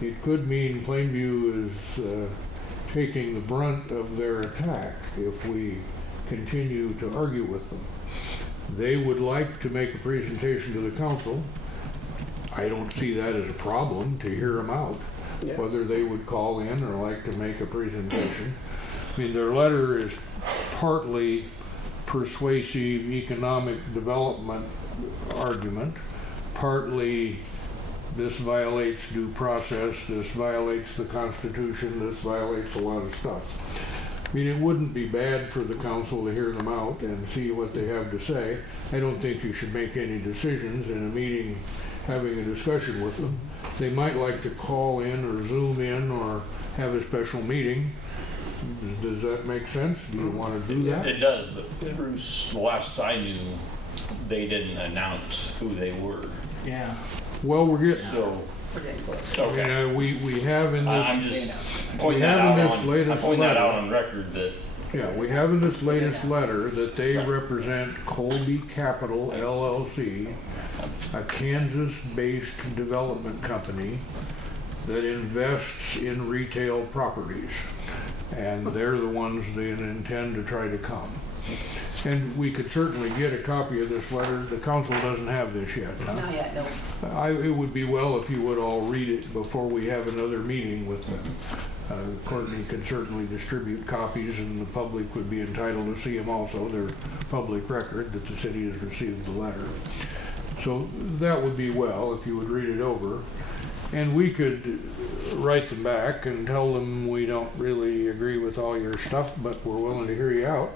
It could mean Plainview is taking the brunt of their attack if we continue to argue with them. They would like to make a presentation to the council. I don't see that as a problem to hear them out, whether they would call in or like to make a presentation. I mean, their letter is partly persuasive economic development argument, partly this violates due process, this violates the Constitution, this violates a lot of stuff. I mean, it wouldn't be bad for the council to hear them out and see what they have to say. I don't think you should make any decisions in a meeting having a discussion with them. They might like to call in or Zoom in or have a special meeting. Does that make sense? Do you want to do that? It does, but Bruce, the last I knew, they didn't announce who they were. Yeah. Well, we're getting, So, I mean, we have in this. I'm just pointing that out letter, on record that. Yeah, we have in this latest letter that they represent Colby Capital LLC, a Kansas-based development company that invests in retail properties. And they're the ones that intend to try to come. And we could certainly get a copy of this letter. The council doesn't have this yet, huh? Not yet, no. It would be well if you would all read it before we have another meeting with them. Courtney could certainly distribute copies and the public would be entitled to see them also. They're public record that the city has received the letter. So that would be well if you would read it over. And we could write them back and tell them we don't really agree with all your stuff, but we're willing to hear you out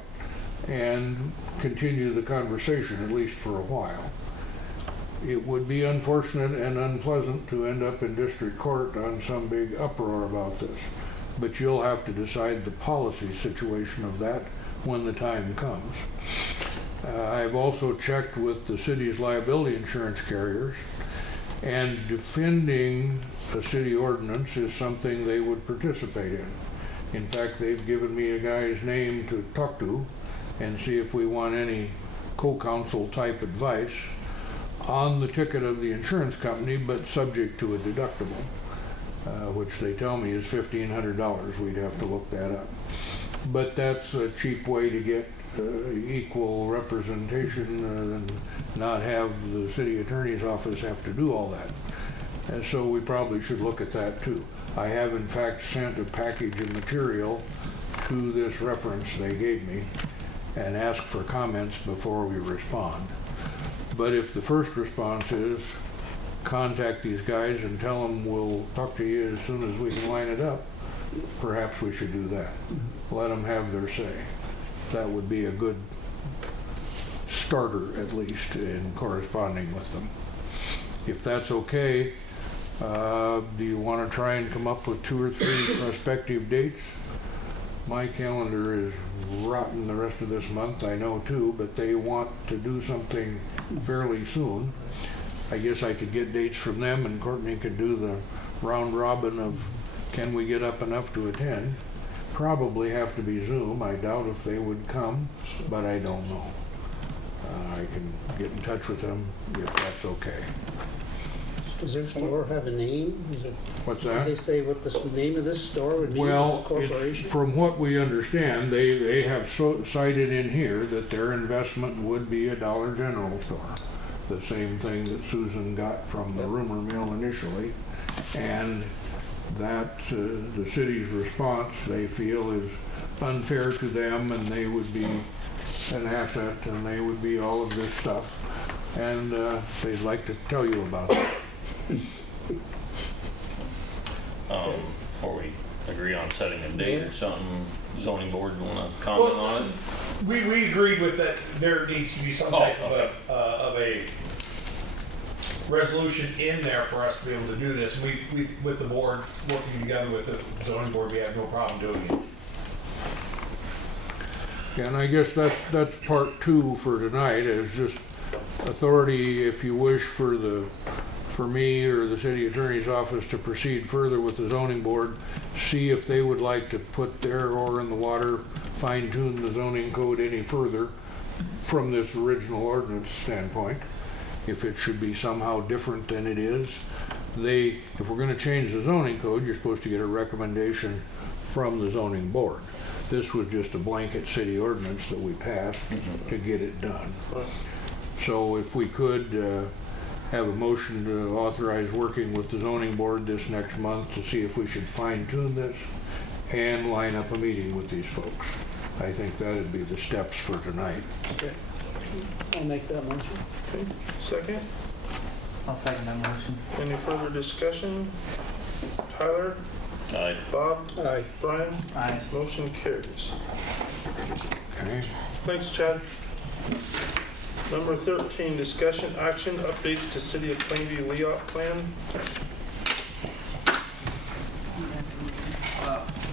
and continue the conversation, at least for a while. It would be unfortunate and unpleasant to end up in district court on some big uproar about this, but you'll have to decide the policy situation of that when the time comes. I've also checked with the city's liability insurance carriers, and defending a city ordinance is something they would participate in. In fact, they've given me a guy's name to talk to and see if we want any co-counsel type advice on the ticket of the insurance company, but subject to a deductible, which they tell me is $1,500. We'd have to look that up. But that's a cheap way to get equal representation and not have the city attorney's office have to do all that. And so we probably should look at that too. I have in fact sent a package of material to this reference they gave me and asked for comments before we respond. But if the first response is contact these guys and tell them we'll talk to you as soon as we can line it up, perhaps we should do that. Let them have their say. That would be a good starter, at least, in corresponding with them. If that's okay, do you want to try and come up with 2 or 3 prospective dates? My calendar is rotten the rest of this month, I know too, but they want to do something fairly soon. I guess I could get dates from them and Courtney could do the round robin of can we get up enough to attend. Probably have to be Zoom. I doubt if they would come, but I don't know. I can get in touch with them if that's okay. Does their store have a name? Is it, What's did that? they say what the name of this store would be? Well, this it's, corporation? from what we understand, they have cited in here that their investment would be a Dollar General store. The same thing that Susan got from the rumor mill initially. And that the city's response, they feel, is unfair to them, and they would be an asset, and they would be all of this stuff. And they'd like to tell you about it. Before we agree on setting a date or something, zoning board want to comment on it? We agreed with that there needs to be some type of a resolution in there for us to be able to do this. We with the board, working together with the zoning board, we have no problem doing it. And I guess that's part 2 for tonight, is just authority, if you wish, for me or the city attorney's office to proceed further with the zoning board, see if they would like to put their oar in the water, fine tune the zoning code any further from this original ordinance standpoint. If it should be somehow different than it is, if we're going to change the zoning code, you're supposed to get a recommendation from the zoning board. This was just a blanket city ordinance that we passed to get it done. So if we could have a motion to authorize working with the zoning board this next month to see if we should fine tune this and line up a meeting with these folks. I think that'd be the steps for tonight. Okay. I'll make that motion. Okay, second. I'll second that motion. Any further discussion? Tyler? Aye. Bob? Aye. Brian? Aye. Motion carries. Okay. Thanks, Chad. Number 13, discussion action updates to City of Plainview layout plan.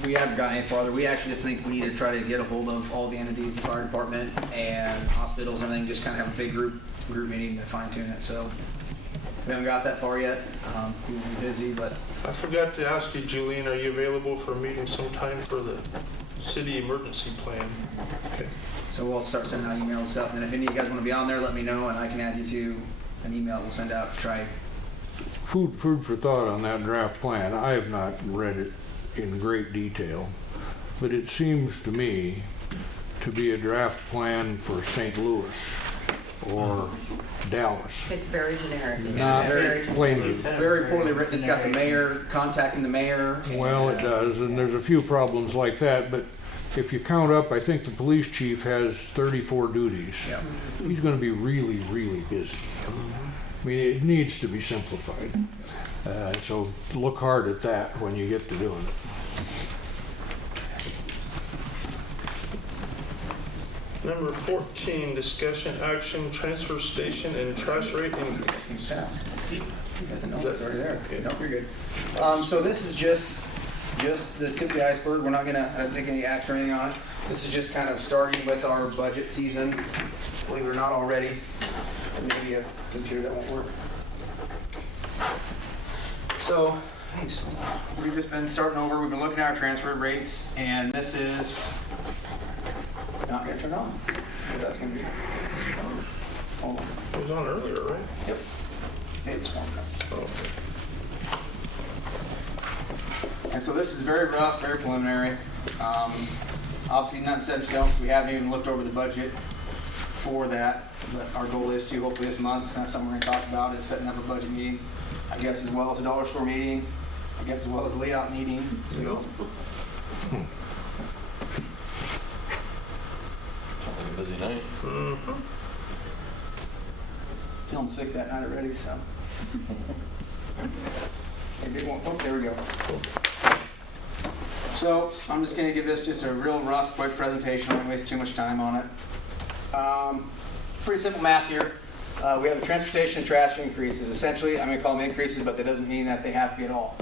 We haven't gotten any farther. We actually just think we need to try to get a hold of all the entities, the fire department and hospitals and everything, just kind of have a big group meeting to fine tune it. So we haven't got that far yet. We've been busy, but I forgot to ask you, Julian, are you available for a meeting sometime for the city emergency plan? Okay. so we'll start sending out emails and stuff. And if any of you guys want to be on there, let me know and I can add you to an email we'll send out to try. Food for thought on that draft plan. I have not read it in great detail, but it seems to me to be a draft plan for St. Louis or Dallas. It's very generic. Not Very Plainview. Very poorly written. It's got the mayor contacting the mayor. Well, it does, and there's a few problems like that, but if you count up, I think the police chief has 34 duties. Yeah. He's gonna be really, really busy. I mean, it needs to be simplified. So look hard at that when you get to doing it. Number 14, discussion action transfer station and trash rate increase. That's already there. Nope, you're good. So this is just the tip of the iceberg. We're not gonna take any action or anything on it. This is just kind of starting with our budget season. Believe it or not already. Maybe a computer that won't work. So we've just been starting over. We've been looking at our transfer rates, and this is. It's not gonna turn on. That's gonna be. Hold on. It was on earlier, right? Yep. It's warmed up. Okay. And so this is very rough, very preliminary. Obviously, nothing set in stone because we haven't even looked over the budget for that. But our goal is to hopefully this month. That's something we're going to talk about is setting up a budget meeting. I guess as well as a dollar store meeting. I guess as well as a layout meeting. So. Sounds like a busy night. Mm-hmm. Feeling sick that night already, so. Maybe it won't. Oh, there we go. So I'm just going to give this just a real rough, quick presentation. I won't waste too much time on it. Pretty simple math here. We have the transportation and trash increases. Essentially, I'm going to call them increases, but that doesn't mean that they have to be at all.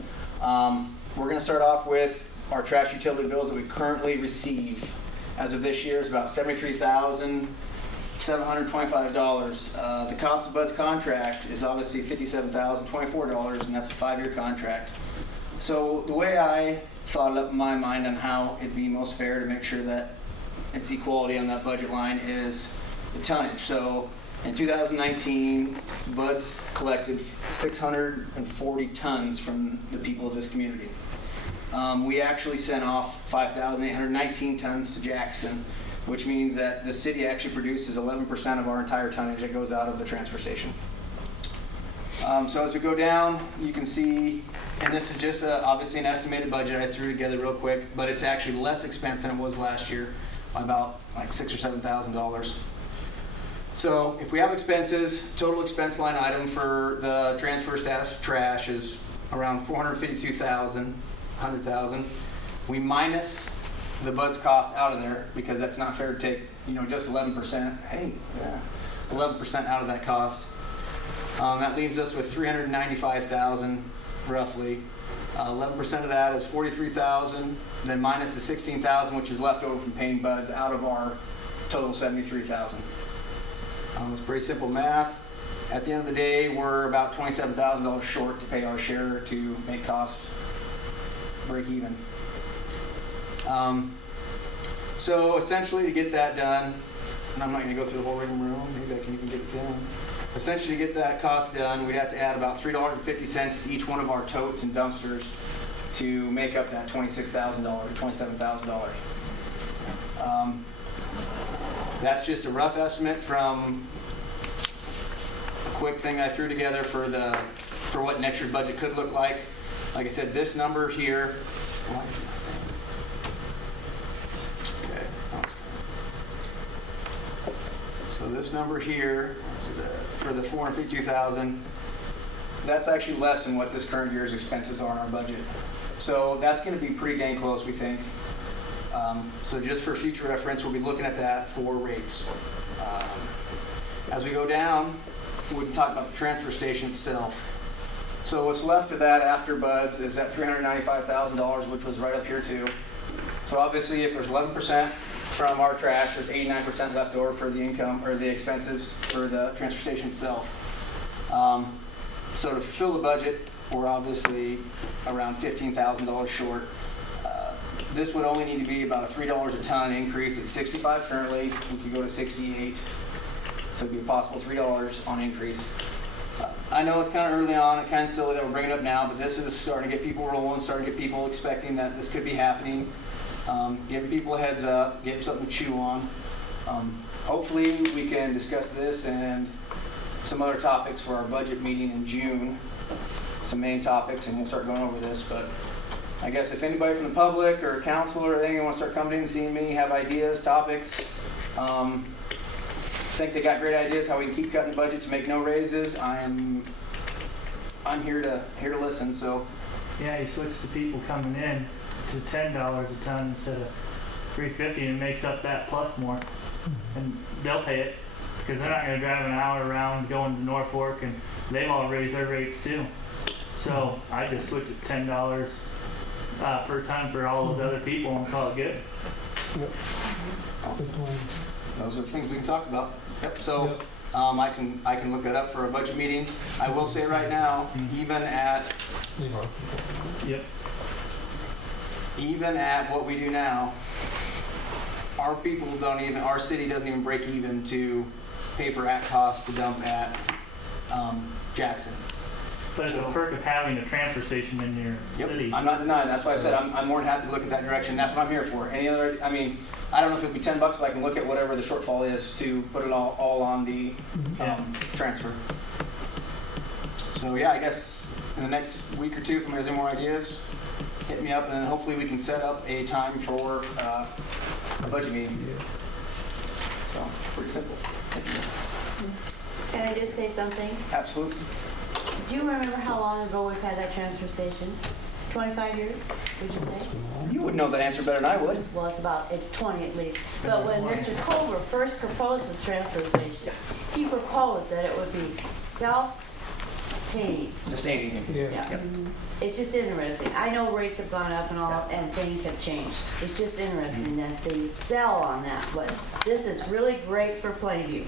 We're going to start off with our trash utility bills that we currently receive. As of this year, is about $73,725. The cost of Bud's contract is obviously $57,024, and that's a 5-year contract. So the way I thought it up in my mind on how it'd be most fair to make sure that it's equality on that budget line is the tonnage. So in 2019, Bud's collected 640 tons from the people of this community. We actually sent off 5,819 tons to Jackson, which means that the city actually produces 11% of our entire tonnage that goes out of the transfer station. So as we go down, you can see, and this is just obviously an estimated budget I threw together real quick, but it's actually less expense than it was last year by about like $6,000 or $7,000. So if we have expenses, total expense line item for the transfer status trash is around $452,000, $100,000. We minus the Bud's cost out of there because that's not fair to take, just 11%. Hey, yeah, 11% out of that cost. That leaves us with $395,000 roughly. 11% of that is $43,000, then minus the $16,000, which is left over from paying Buds out of our total $73,000. It's pretty simple math. At the end of the day, we're about $27,000 short to pay our share to make cost break even. So essentially, to get that done, and I'm not going to go through the whole rigmarole, maybe I can even get it done. Essentially, to get that cost done, we'd have to add about $3.50 to each one of our totes and dumpsters to make up that $26,000 or $27,000. That's just a rough estimate from a quick thing I threw together for what next year's budget could look like. Like I said, this number here. Okay, I'll So this number here, for the 452,000, that's actually less than what this current year's expenses are in our budget. So that's gonna be pretty dang close, we think. So just for future reference, we'll be looking at that for rates. As we go down, we can talk about the transfer station itself. So what's left of that after buds is that $395,000, which was right up here too. So obviously, if there's 11% from our trash, there's 89% left over for the income or the expenses for the transfer station itself. So to fulfill the budget, we're obviously around $15,000 short. This would only need to be about a $3 a ton increase. It's 65 currently. We could go to 68. So it'd be a possible $3 on increase. I know it's kind of early on, and kind of silly that we're bringing it up now, but this is starting to get people rolling, starting to get people expecting that this could be happening. Giving people a heads up, getting something to chew on. Hopefully we can discuss this and some other topics for our budget meeting in June. Some main topics, and we'll start going over this. But I guess if anybody from the public or council or anything wants to start coming in and seeing me, have ideas, topics, think they got great ideas how we can keep cutting the budget to make no raises, I'm here to listen. So Yeah, you switch the people coming in to $10 a ton instead of $3.50, and it makes up that plus more, and they'll pay it because they're not going to drive an hour around going to Norfolk, and they've all raised their rates too. So I just switch it to $10 per ton for all those other people and call it good. Yep. Good plan. those are the things we can talk about. Yep. So I can look that up for a budget meeting. I will say right now, even at what we do now, our city doesn't even break even to pay for at cost to dump at Jackson. But it's a perk of having a transfer station in your city. I'm not denying. That's why I said I'm more than happy to look at that direction. That's what I'm here for. Any other? I mean, I don't know if it'll be $10, but I can look at whatever the shortfall is to put it all on the transfer. So yeah, I guess in the next week or two, if anybody has any more ideas, hit me up, and then hopefully we can set up a time for a budget meeting. So pretty simple. Can I just say something? Absolutely. Do you remember how long ago we've had that transfer station? 25 years, would you say? You would know that answer better than I would. Well, it's 20 at least. But when Mr. Culver first proposed this transfer station, he proposed that it would be self-sustaining. Sustaining. Yeah. It's just interesting. I know rates have gone up and all, and things have changed. It's just interesting that the sell on that was, this is really great for Plainview.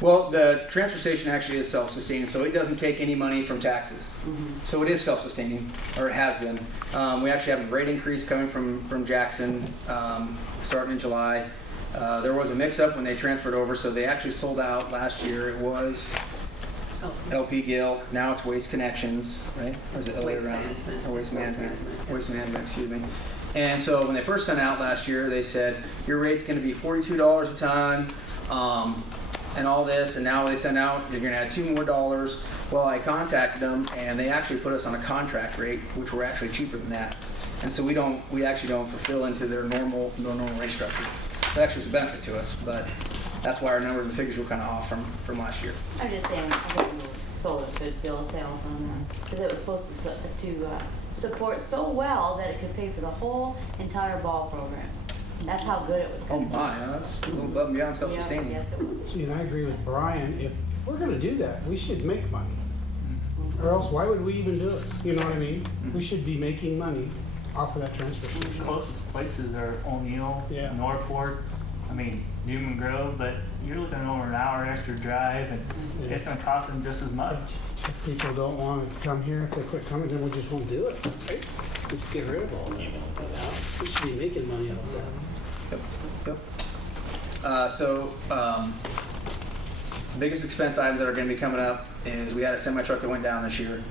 Well, the transfer station actually is self-sustaining, so it doesn't take any money from taxes. So it is self-sustaining, or it has been. We actually have a rate increase coming from Jackson starting in July. There was a mix-up when they transferred over, so they actually sold out last year. It was LP Gill, now it's Waste Connections, right? Is it Waste Management. Or Waste Management. Waste Management, excuse me. And so when they first sent out last year, they said, your rate's going to be $42 a ton. And all this, and now they send out, you're gonna add $2 more. Well, I contacted them, and they actually put us on a contract rate, which were actually cheaper than that. And so we actually don't fulfill into their normal rate structure. That actually was a benefit to us, but that's why our numbers and figures were kind of off from last year. I'm just saying, I think we sold a good bill of sales on that, because it was supposed to support so well that it could pay for the whole entire ball program. That's how good it was. Oh my, that's a little above and beyond self-sustaining. Yes, it was. See, and I agree with Brian. If we're gonna do that, we should make money. Or else why would we even do it? You know what I mean? We should be making money off of that transfer station. The closest places are O'Neill, Norfolk, Newman Grove, but you're looking over an hour extra drive, and it's gonna cost them just as much. If people don't want to come here, if they quit coming, then we just won't do it. Right? We just get rid of all that. We should be making money out of that. The biggest expense items that are going to be coming up is we had a semi truck that went down this year.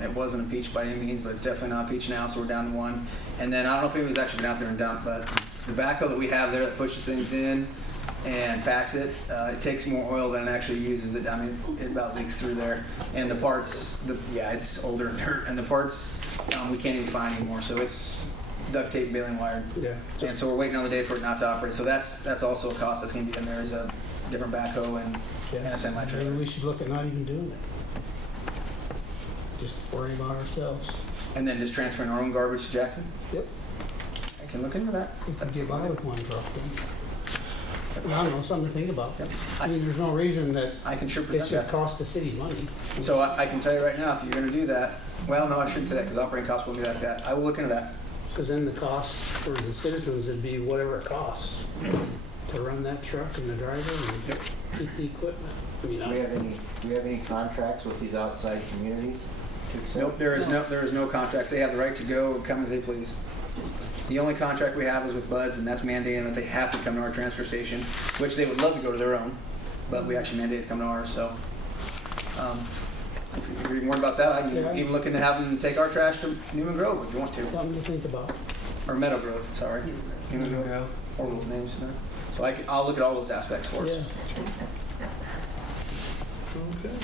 It wasn't impeached by any means, but it's definitely not impeached now, so we're down to one. And then I don't know if anyone's actually been out there and dumped, but the backhoe that we have there that pushes things in and packs it, it takes more oil than it actually uses it. I mean, it about leaks through there. And the parts, it's older and dirt, and the parts we can't even find anymore, so it's duct tape, baling wire. And so we're waiting on the day for it not to operate. So that's also a cost that's going to be in there, is a different backhoe and a semi Maybe trailer. we should look at not even doing it. Just worry about ourselves. And then just transferring our own garbage to Jackson? Yep. I can look into that. That's get by with one truck then. I don't know, something to think about. I mean, there's no reason that I can sure it present should that. cost the city money. So I can tell you right now, if you're gonna do that, well, no, I shouldn't say that because operating costs will be like that. I will look into that. Because then the cost for the citizens would be whatever it costs to run that truck and the driver and keep the equipment. I mean, Do we have any contracts with these outside communities to accept? Nope, there is no contracts. They have the right to go and come as they please. The only contract we have is with Buds, and that's mandating that they have to come to our transfer station, which they would love to go to their own, but we actually mandate to come to ours. So, if you're reading more about that, I can even look into having them take our trash to Newman Grove if you want to. Something to think about. Or Meadow Grove, sorry. Newman Grove. All those names. So I'll look at all those aspects for us. Yeah. Okay.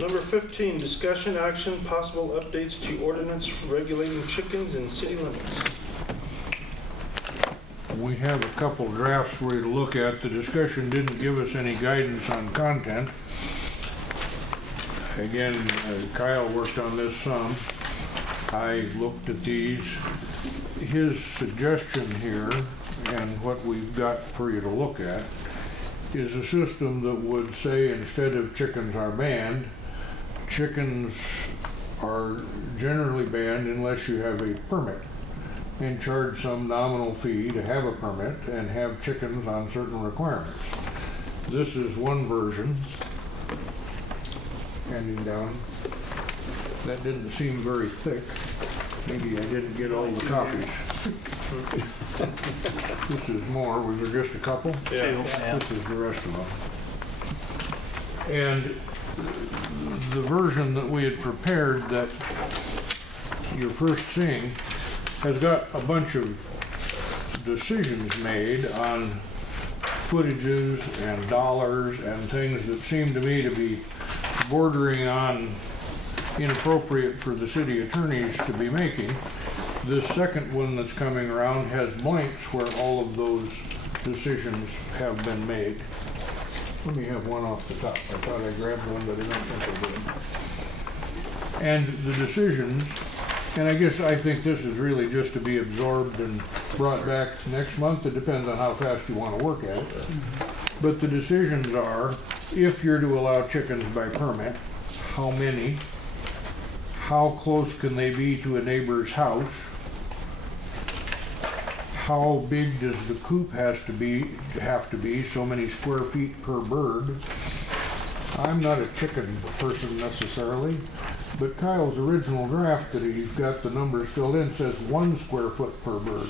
Number 15, discussion, action, possible updates to ordinance regulating chickens in city limits. We have a couple drafts for you to look at. The discussion didn't give us any guidance on content. Again, Kyle worked on this some. I looked at these. His suggestion here, and what we've got for you to look at, is a system that would say instead of chickens are banned, chickens are generally banned unless you have a permit, and charge some nominal fee to have a permit and have chickens on certain requirements. This is one version. Handing down. That didn't seem very thick. Maybe I didn't get all the copies. This is more. Was there just a couple? Yeah. This is the rest of them. And the version that we had prepared that you're first seeing has got a bunch of decisions made on footages and dollars and things that seem to me to be bordering on inappropriate for the city attorneys to be making. This second one that's coming around has blanks where all of those decisions have been made. Let me have one off the top. I thought I grabbed one, but I don't think I did. And the decisions, and I think this is really just to be absorbed and brought back next month. It depends on how fast you want to work at it. But the decisions are, if you're to allow chickens by permit, how many? How close can they be to a neighbor's house? How big does the coop have to be, so many square feet per bird? I'm not a chicken person necessarily, but Kyle's original draft that he's got the numbers filled in says 1 square foot per bird.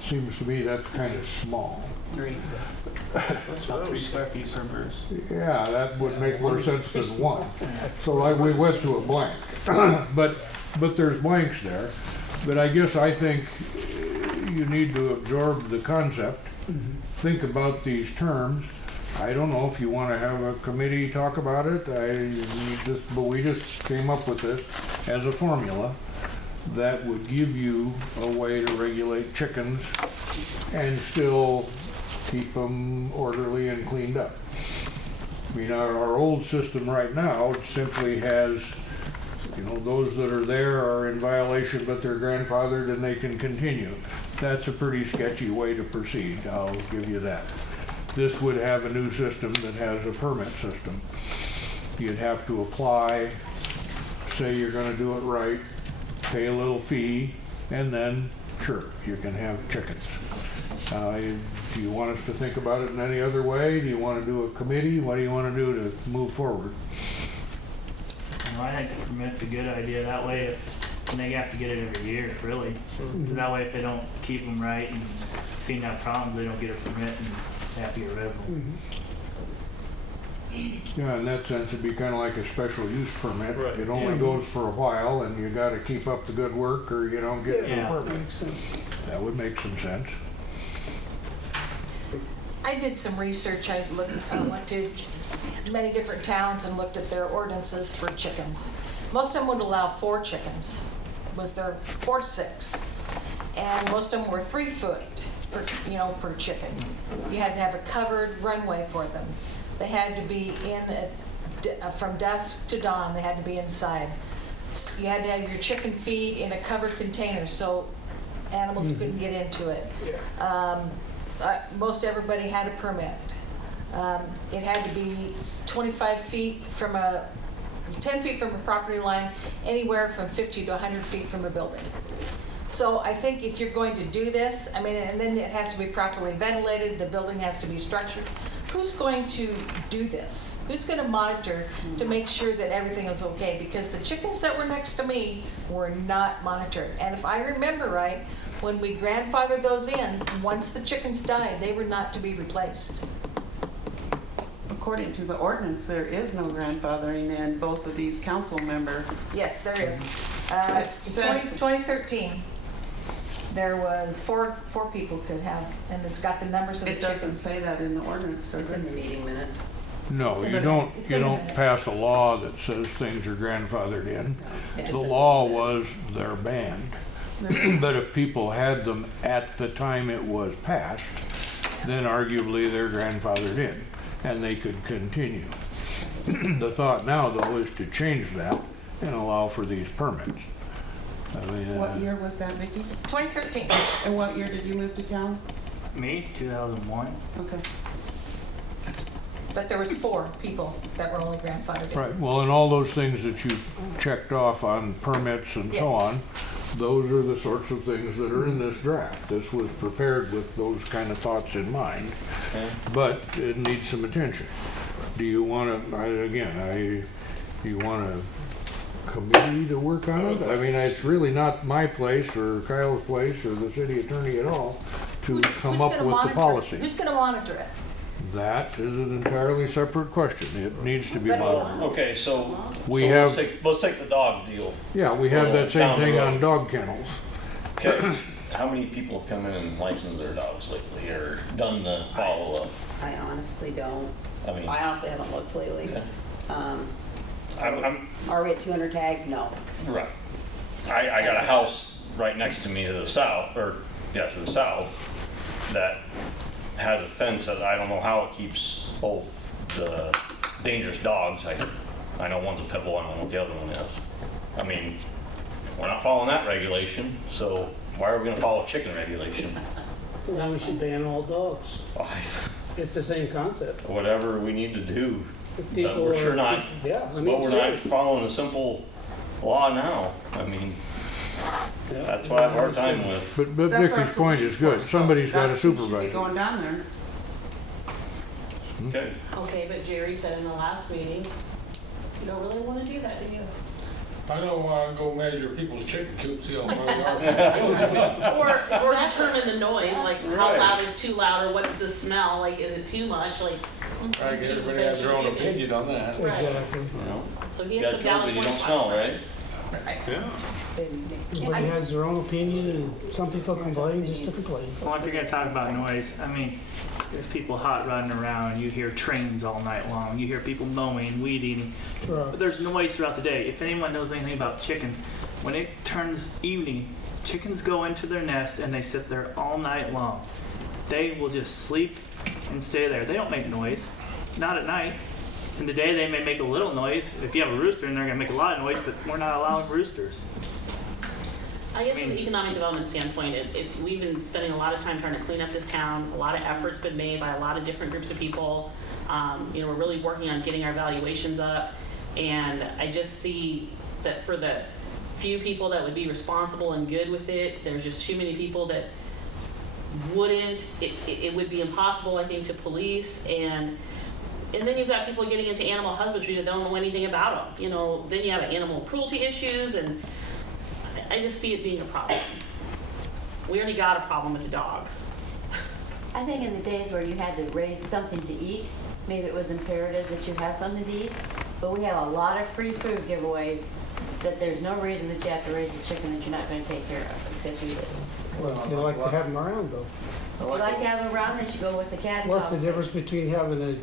Seems to me that's kind of small. 3. About 3 square feet per bird. Yeah, that would make more sense than 1. So we went to a blank. But there's blanks there. But I guess I think you need to absorb the concept, think about these terms. I don't know if you want to have a committee talk about it. But we just came up with this as a formula that would give you a way to regulate chickens and still keep them orderly and cleaned up. I mean, our old system right now simply has, those that are there are in violation, but they're grandfathered and they can continue. That's a pretty sketchy way to proceed, I'll give you that. This would have a new system that has a permit system. You'd have to apply, say you're going to do it right, pay a little fee, and then, sure, you can have chickens. Do you want us to think about it in any other way? Do you want to do a committee? What do you want to do to move forward? I think the permit's a good idea. That way, and they have to get it every year, really. That way, if they don't keep them right and seem to have problems, they don't get a permit and they have to get rid of them. Yeah, in that sense, it'd be kind of like a special use permit. Right. It only goes for a while, and you got to keep up the good work, or you don't get the permit. Makes sense. That would make some sense. I did some research. I went to many different towns and looked at their ordinances for chickens. Most of them would allow 4 chickens, was there 4 to 6, and most of them were 3 foot per chicken. You had to have a covered runway for them. They had to be from dusk to dawn, they had to be inside. You had to have your chicken feed in a covered container so animals couldn't get into it. Most everybody had a permit. It had to be 25 feet 10 feet from a property line, anywhere from 50 to 100 feet from a building. So I think if you're going to do this, I mean, and then it has to be properly ventilated, the building has to be structured. Who's going to do this? Who's going to monitor to make sure that everything is okay? Because the chickens that were next to me were not monitored. And if I remember right, when we grandfathered those in, once the chickens died, they were not to be replaced. According to the ordinance, there is no grandfathering in both of these council members. Yes, there is. 2013, there was four people could have, and it's got the numbers of the It chickens. doesn't say that in the ordinance, does It's it? in the meeting minutes. No, you don't pass a law that says things are grandfathered in. It The just- law was they're banned. But if people had them at the time it was passed, then arguably they're grandfathered in and they could continue. The thought now, though, is to change that and allow for these permits. I mean, What year was that, Vicki? 2013. And what year did you move to town? Me, 2001. Okay. But there was 4 people that were only grandfathered in. right, well, and all those things that you checked off on permits and so on, Yes. those are the sorts of things that are in this draft. This was prepared with those kind of thoughts in mind, but it needs some attention. Do you want to, do you want a committee to work on it? I mean, it's really not my place or Kyle's place or the city attorney at all to come up with the policy. Who's going to monitor it? That is an entirely separate question. It needs to be But- monitored. Okay, so, We so have- let's take the dog deal. Yeah, we have that same Down the thing road. on dog kennels. Okay, how many people have come in and licensed their dogs lately or done the follow-up? I honestly don't. I mean, I honestly haven't looked lately. okay. Um, Are we at 200 tags? No. Right. I got a house right next to me to the south, to the south, that has a fence that I don't know how it keeps both the dangerous dogs. I know one's a pit bull, I don't know what the other one is. I mean, we're not following that regulation, so why are we gonna follow chicken regulation? Well, we should ban all dogs. It's the same concept. Whatever we need to do. If But people we're sure are- not, Yeah, I but mean, we're not seriously. following a simple law now. I mean, that's what I have a hard time with. But Vicky's point is good. Somebody's got to supervise it. Going down there. Okay. Okay, but Jerry said in the last meeting, you don't really want to do that, do you? I don't want to go measure people's chicken coops in my yard. Or determine the noise, like how Right. loud is too loud, or what's the smell, like is it too much, like. I guess everybody has their own opinion on that. Right. Exactly. You know, So he you had got some valid COVID, you don't points smell, last right? night. Everybody has their own opinion, and some people complain just to complain. Well, if you're gonna talk about noise, I mean, there's people hot running around. You hear trains all night long. You hear people mowing, weed eating. But there's noise throughout the day. If anyone knows anything about chickens, when it turns evening, chickens go into their nest and they sit there all night long. They will just sleep and stay there. They don't make noise. Not at night. In the day, they may make a little noise. If you have a rooster in there, they're gonna make a lot of noise, but we're not allowing roosters. I guess from the economic development standpoint, we've been spending a lot of time trying to clean up this town. A lot of effort's been made by a lot of different groups of people. We're really working on getting our valuations up. And I just see that for the few people that would be responsible and good with it, there's just too many people that wouldn't. It would be impossible, I think, to police. And then you've got people getting into animal husbandry that don't know anything about them. Then you have animal cruelty issues, and I just see it being a problem. We already got a problem with the dogs. I think in the days where you had to raise something to eat, maybe it was imperative that you have something to eat. But we have a lot of free food giveaways that there's no reason that you have to raise a chicken that you're not going to take care of, except eat it. Well, you like to have them around, though. If you like to have them around, then you go with the cat. What's the dog. difference between having a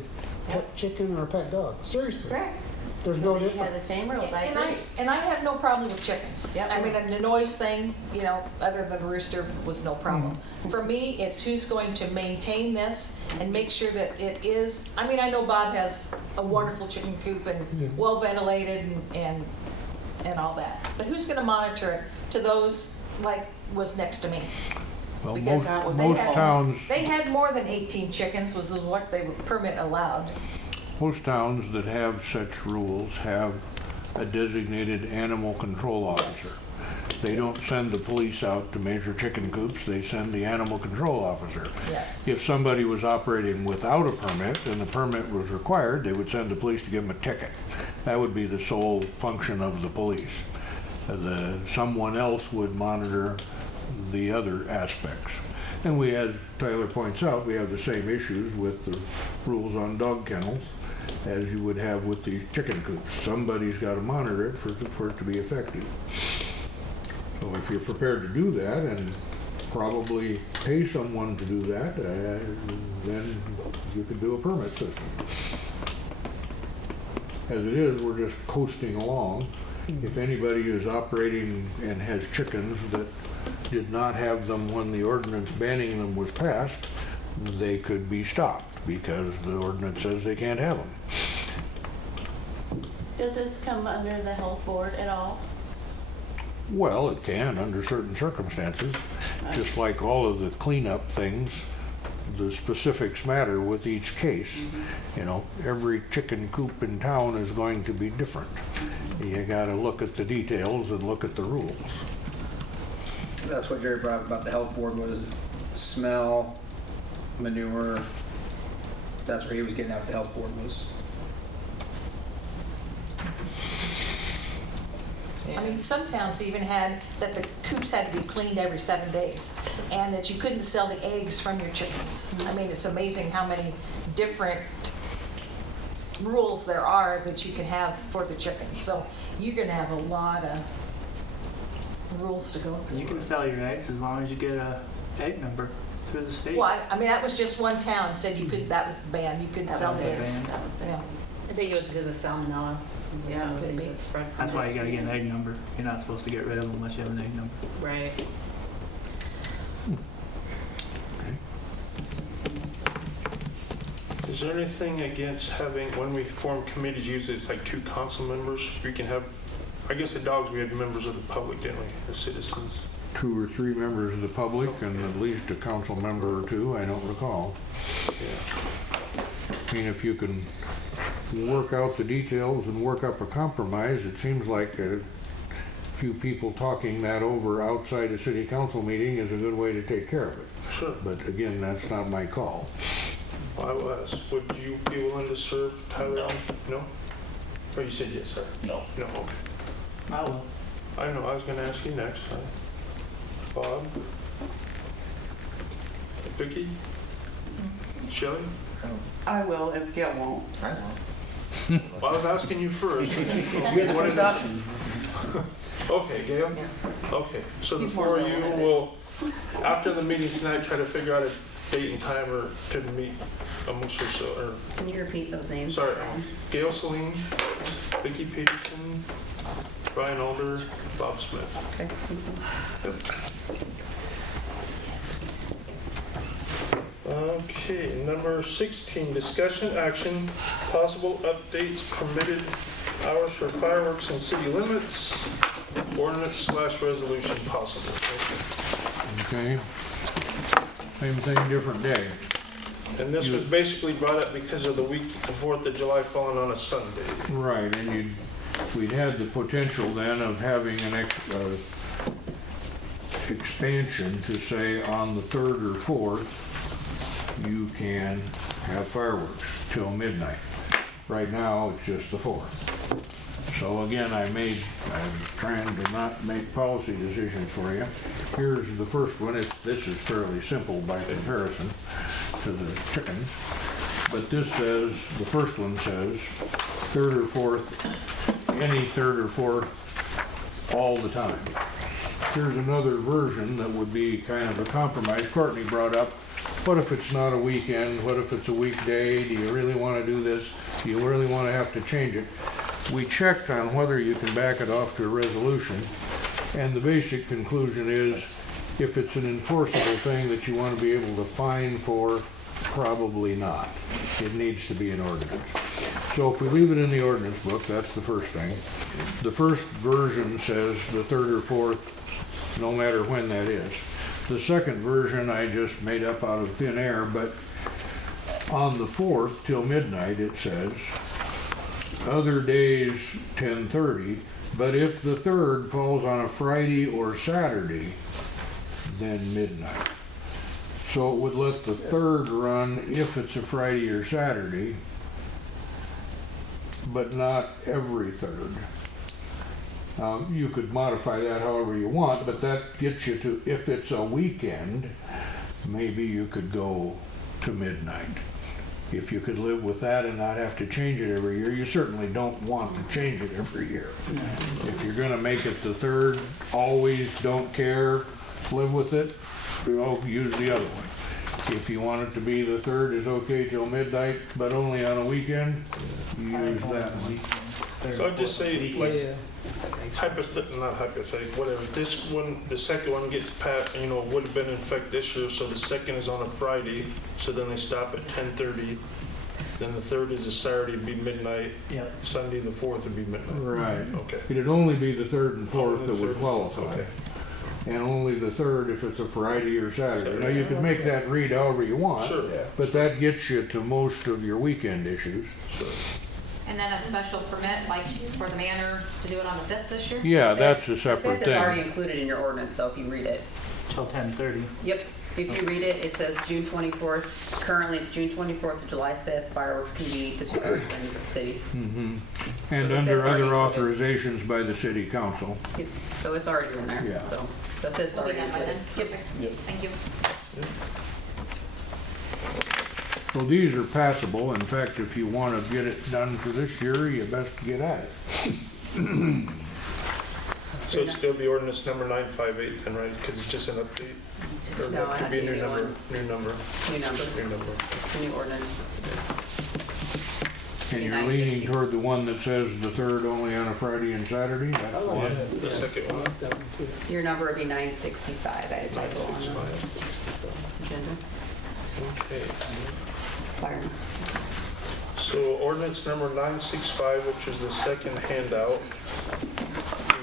pet chicken or a pet dog? Seriously. Correct. There's no You have difference. the same rules, I And agree. and I have no problem with chickens. Yep. I mean, and the noise thing, you know, other than the rooster was no problem. For me, it's who's going to maintain this and make sure that it is, I mean, I know Bob has a wonderful chicken coop and well ventilated and all that. But who's gonna monitor it to those, like, was next to me? Well, Because most towns, they had more than 18 chickens was what they permit allowed. most towns that have such rules have a designated animal control officer. They don't send the police out to measure chicken coops, they send the animal control officer. Yes. If somebody was operating without a permit and the permit was required, they would send the police to give them a ticket. That would be the sole function of the police. Someone else would monitor the other aspects. And we, as Tyler points out, we have the same issues with the rules on dog kennels as you would have with these chicken coops. Somebody's got to monitor it for it to be effective. So if you're prepared to do that and probably pay someone to do that, then you could do a permit system. As it is, we're just coasting along. If anybody is operating and has chickens that did not have them when the ordinance banning them was passed, they could be stopped because the ordinance says they can't have them. Does this come under the health board at all? Well, it can under certain circumstances, just like all of the cleanup things. The specifics matter with each case. You know, every chicken coop in town is going to be different. You gotta look at the details and look at the rules. That's what Jerry brought up about the health board was smell, manure. That's where he was getting at with the health board was. I mean, some towns even had that the coops had to be cleaned every 7 days and that you couldn't sell the eggs from your chickens. I mean, it's amazing how many different rules there are that you can have for the chickens. So you're gonna have a lot of rules to go through. You can sell your eggs as long as you get a egg number through the state. Well, I mean, that was just one town said you could, that was the ban, you couldn't sell the eggs. Yeah. I think it was because of salmonella. Yeah, Some of the could things be. that spread from That's it. why you gotta get an egg number. You're not supposed to get rid of them unless you have an egg number. Right. Is there anything against having, when we form committees, usually it's like 2 council members? We can have, I guess the dogs, we had members of the public, didn't we, the citizens? 2 or 3 members of the public and at least a council member or 2, I don't recall. Yeah. I mean, if you can work out the details and work up a compromise, it seems like a few people talking that over outside a city council meeting is a good way to take care of it. Sure. But again, that's not my call. I was. Would you be willing to serve, Tyler? No? Oh, you said yes, sir. No. No, okay. I will. I know, I was gonna ask you next. Bob? Vicky? Shelley? I will if Gail won't. I will. Well, I was asking you first. You're the first option. Okay, Gail? Okay, so the He's four more of you willing to will, after the meeting tonight, try to figure out a date and time or to meet amongst yourselves, or, Can you repeat those names? sorry, Gail Celine, Vicky Peterson, Brian Alder, Bob Smith. Okay, thank you. Okay, number 16, discussion action, possible updates, permitted hours for fireworks in city limits, ordinance/resolution possible. Okay? Same thing, different day. And this was basically brought up because of the week, the 4th of July falling on a Sunday. Right, and we'd had the potential then of having an expansion to say on the 3rd or 4th, you can have fireworks till midnight. Right now, it's just the 4th. So again, I'm trying to not make policy decisions for you. Here's the first one. This is fairly simple by comparison to the chickens. But this says, the first one says, 3rd or 4th, any 3rd or 4th, all the time. Here's another version that would be kind of a compromise. Courtney brought up, what if it's not a weekend? What if it's a weekday? Do you really want to do this? Do you really want to have to change it? we checked on whether you can back it off to a resolution, and the basic conclusion is, if it's an enforceable thing that you want to be able to fine for, probably not. It needs to be an ordinance. So if we leave it in the ordinance book, that's the first thing. The first version says the 3rd or 4th, no matter when that is. The second version I just made up out of thin air, but on the 4th till midnight it says, other days 10:30, but if the 3rd falls on a Friday or Saturday, then midnight. So it would let the 3rd run if it's a Friday or Saturday, but not every 3rd. You could modify that however you want, but that gets you to, if it's a weekend, maybe you could go to midnight. If you could live with that and not have to change it every year. You certainly don't want to change it every year. If you're gonna make it the 3rd, always don't care, live with it, use the other one. If you want it to be the 3rd is okay till midnight, but only on a weekend, use that one. So I'd just say, like, not hypothetical, whatever, this one, the second one gets passed, would have been in effect this year, so the 2nd is on a Friday, so then they stop at 10:30, then the 3rd is a Saturday, it'd be midnight, Yep. Sunday the 4th would be midnight. Right. Okay. It'd only be the 3rd and 4th that would qualify. Okay. And only the 3rd if it's a Friday or Saturday. Now, you can make that read however you want, Sure. but that gets you to most of your weekend issues. Sure. And then a special permit, like for the manor to do it on the 5th this year? Yeah, that's a The separate 5th is already thing. included in your ordinance, so if you read it. Till 10:30. Yep, if you read it, it says June 24th. Currently, it's June 24th to July 5th. Fireworks can be distributed in the city. And So the under 5th's already other included. authorizations by the city council. Yep, so it's already in there, Yeah. so the 5th's Will be already done by included. then? Yep. Thank you. So these are passable. In fact, if you want to get it done for this year, you best get at it. So it'd still be ordinance number 958 then, right? Because it's just an update? Or No, that I could have be a to new do number, one. new number, New number, new number. it's a new ordinance. And you're leaning toward the one that says the 3rd only on a Friday and Saturday? That's the one. The second one. Your number would be 965, I had a typo on the agenda. Okay. Fireman. So ordinance number 965, which is the second handout.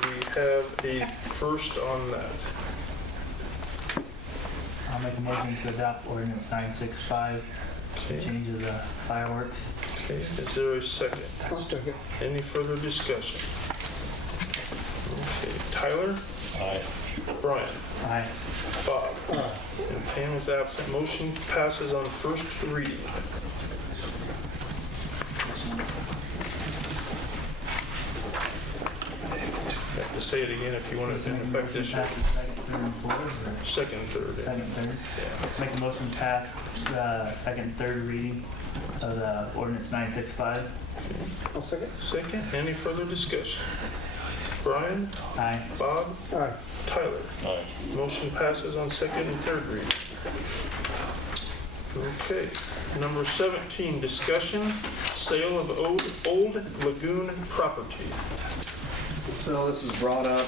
We have a first on that. I'll make a motion to adopt ordinance 965, Okay. change of the fireworks. Okay, is there a second? I'll second. Any further discussion? Okay, Tyler? Aye. Brian? Aye. Bob? And Pam is absent. Motion passes on first reading. You have to say it again if you want it in effect this year. Pass the second, third, and fourth, or Second, third. yeah. second, third? Yeah. Make a motion to pass the second, third reading of the ordinance 965. I'll second. Second, any further discussion? Brian? Aye. Bob? Aye. Tyler? Aye. Motion passes on second and third reading. Okay, number 17, discussion, sale of old Lagoon property. So this was brought up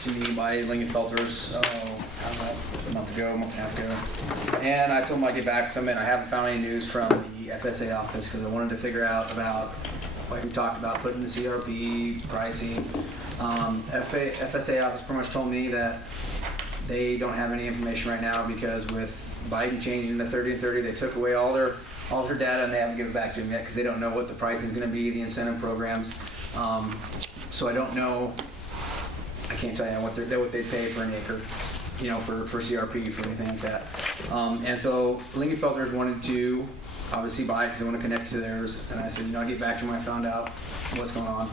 to me by Lingenfelters, a month ago, a month and a half ago. And I told them I'd get back to them, and I haven't found any news from the FSA office because I wanted to figure out about, like we talked about, putting the CRP, pricing. FSA office pretty much told me that they don't have any information right now because with Biden changing to 30 and 30, they took away all their data and they haven't given it back to them yet because they don't know what the price is going to be, the incentive programs. So I don't know. I can't tell you what they pay for an acre, for CRP, for anything like that. And so Lingenfelters wanted to obviously buy it because they want to connect to theirs. And I said, I'll get back to them when I found out what's going on.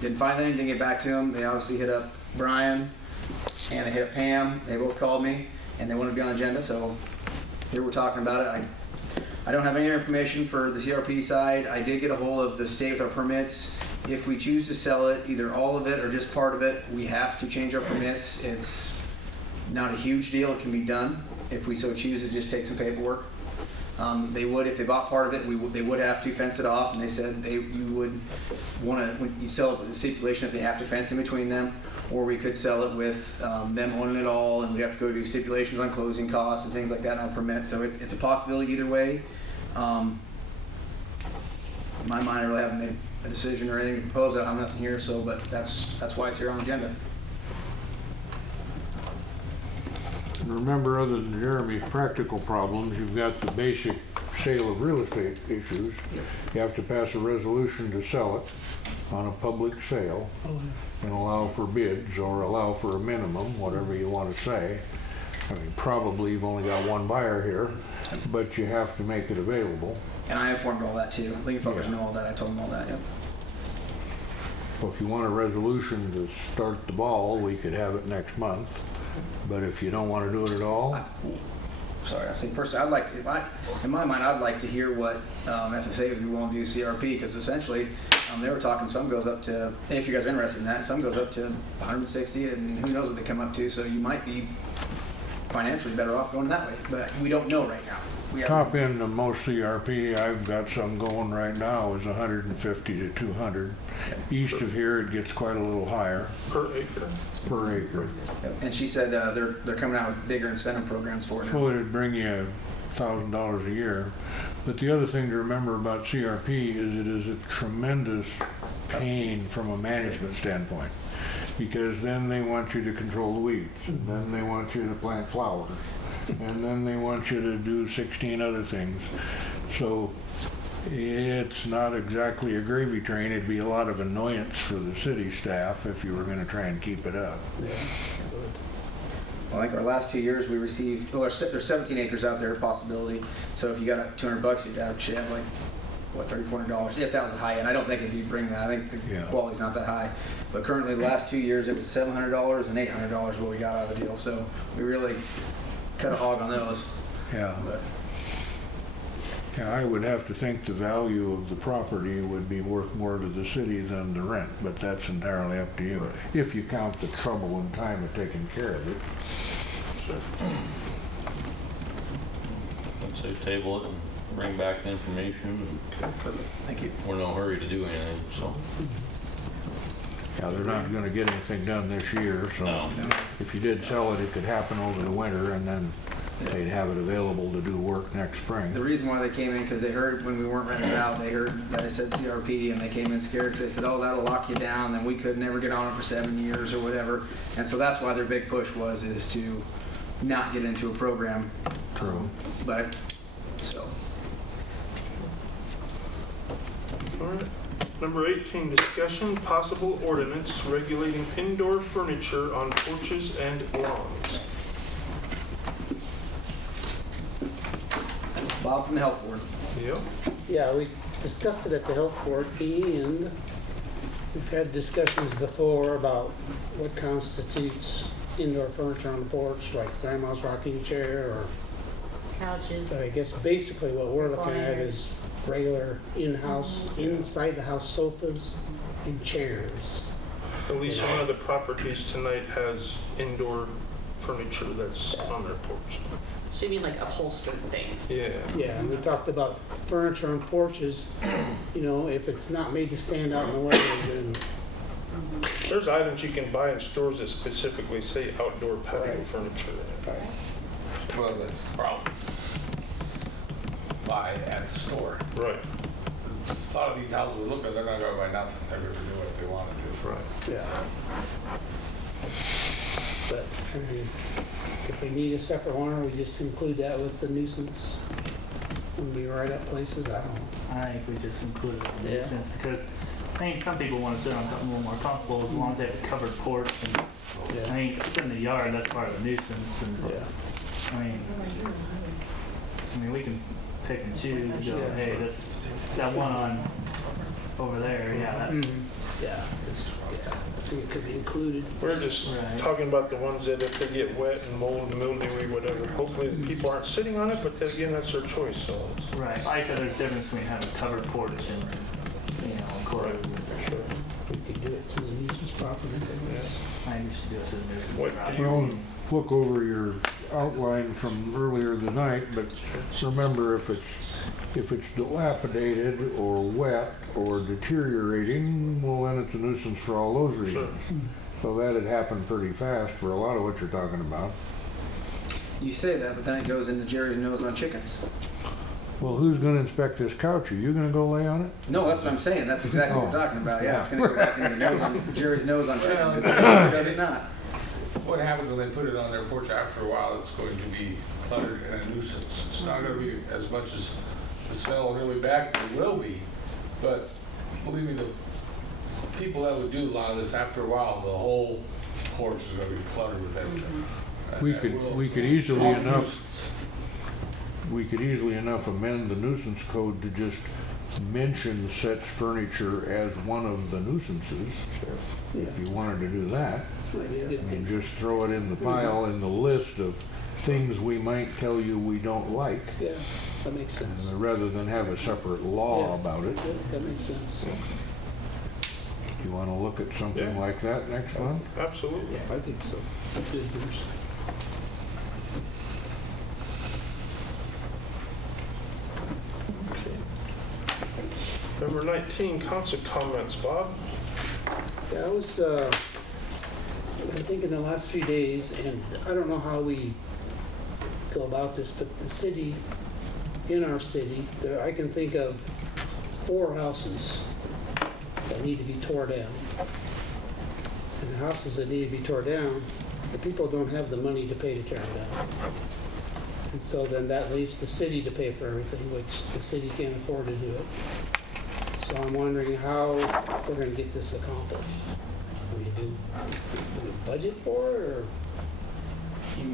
Didn't find anything, didn't get back to them. They obviously hit up Brian and they hit up Pam. They both called me and they wanted to be on the agenda. So here we're talking about it. I don't have any information for the CRP side. I did get a hold of the state with our permits. If we choose to sell it, either all of it or just part of it, we have to change our permits. It's not a huge deal. It can be done if we so choose to just take some paperwork. They would, if they bought part of it, they would have to fence it off, and they said you would want to, when you sell it with the stipulation that they have to fence in between them, or we could sell it with them owning it all, and we have to go do stipulations on closing costs and things like that on permits. So it's a possibility either way. In my mind, I really haven't made a decision or anything to propose. I have nothing here, so but that's why it's here on the agenda. And remember, other than Jeremy's practical problems, you've got the basic sale of real estate issues. You have to pass a resolution to sell it on a public sale and allow for bids or allow for a minimum, whatever you want to say. I mean, probably you've only got one buyer here, but you have to make it available. And I informed all that too. League of Fuckers know all that. I told them all that, yep. Well, if you want a resolution to start the ball, we could have it next month. But if you don't want to do it at all, Sorry, I say personally, I'd like to, in my mind, I'd like to hear what FSA would be willing to do CRP, because essentially, they were talking, some goes up to, if you guys are interested in that, some goes up to 160, and who knows what they come up to, so you might be financially better off going that way, but we don't know right now. top end of most CRP, I've got some going right now is 150 to 200. East of here, it gets quite a little higher. Per acre. Per acre. And she said they're coming out with bigger incentive programs for it now. So it'd bring you $1,000 a year. But the other thing to remember about CRP is it is a tremendous pain from a management standpoint, because then they want you to control the weeds, and then they want you to plant flowers, and then they want you to do 16 other things. So it's not exactly a gravy train. It'd be a lot of annoyance for the city staff if you were going to try and keep it up. Well, I think our last 2 years we received, well, there's 17 acres out there, possibility. So if you got $200, you'd have like, what, $300-$400, if that was the high end. I don't think it'd bring that. I think the quality's not that high. But currently, the last 2 years, it was $700 and $800 what we got out of the deal. So we really cut a hog on those. Yeah. But yeah, I would have to think the value of the property would be worth more to the city than the rent, but that's entirely up to you, if you count the trouble and time of taking care of it. I'd say table it and bring back the information. Thank you. We're in no hurry to do anything, so. Yeah, they're not going to get anything done this year, so No. if you did sell it, it could happen over the winter, and then they'd have it available to do work next spring. the reason why they came in, because they heard when we weren't renting it out, they heard that I said CRP, and they came in scared because they said, oh, that'll lock you down, then we could never get on it for 7 years or whatever. And so that's why their big push is to not get into a program. True. But, so. All right. Number 18, discussion, possible ordinance regulating indoor furniture on porches and lawns. Bob from the health board. Yep. Yeah, we discussed it at the health board meeting, and we've had discussions before about what constitutes indoor furniture on the porch, like grandma's rocking chair, or Couches. but I guess basically what we're looking at is regular in-house, inside the house sofas and chairs. At least one of the properties tonight has indoor furniture that's on their porch. So you mean like upholstered things? Yeah. Yeah, and we talked about furniture on porches, you know, if it's not made to stand out in the weather, then There's items you can buy in stores that specifically say outdoor patio furniture. Well, that's the problem. Buy at the store. Right. A lot of these houses we look at, they're not gonna buy nothing. They're gonna do what they wanna do. Right. yeah. But, I mean, if we need a separate one, or we just include that with the nuisance, when we write up places, I don't know. I think we just include it in Yeah. nuisance, because I think some people want to sit on something a little more comfortable as long as they have a covered porch. And I think if it's in the yard, that's part of the nuisance. And I mean, we can pick and choose and go, hey, this is that one on over there. Yeah. That, Yeah, I think it could be included. We're just talking about the ones that if they get wet and mold and mildewy, whatever, hopefully the people aren't sitting on it, but then again, that's their choice, so it's. Right. Like I said, there's a difference between having a covered porch and, enclosed. We could do it through the nuisance property. I used to do it to the nuisance. What do property. you, look over your outline from earlier tonight, but remember, if it's dilapidated or wet or deteriorating, well, then it's a nuisance for all those reasons. So that'd happen pretty fast for a lot of what you're talking about. You say that, but then it goes into Jerry's nose on chickens. Well, who's gonna inspect this couch? Are you gonna go lay on it? No, that's what I'm saying. That's exactly what we're talking about. Yeah, it's going to go back into the nose on Jerry's nose on chickens. Is it or does it not? What happens when they put it on their porch after a while, it's going to be cluttered and a nuisance. It's not going to be as much as the smell really bad as it will be, but believe me, the people that would do a lot of this, after a while, the whole porch is going to be cluttered with everything. We could easily enough amend the nuisance code to just mention such furniture as one of the nuisances, if you wanted to do that. And just throw it in the pile in the list of things we might tell you we don't like. Yeah, that makes sense. Rather than have a separate law about it. That makes sense. You want to look at something like that next month? Absolutely. Yeah, I think so. That's good, Bruce. Number 19, council comments, Bob. Yeah, I was, I think in the last few days, and I don't know how we go about this, but the city, in our city, there, I can think of 4 houses that need to be tore down. And the houses that need to be tore down, the people don't have the money to pay to tear them down. And so then that leaves the city to pay for everything, which the city can't afford to do it. So I'm wondering how we're gonna get this accomplished. Do we budget for it, or?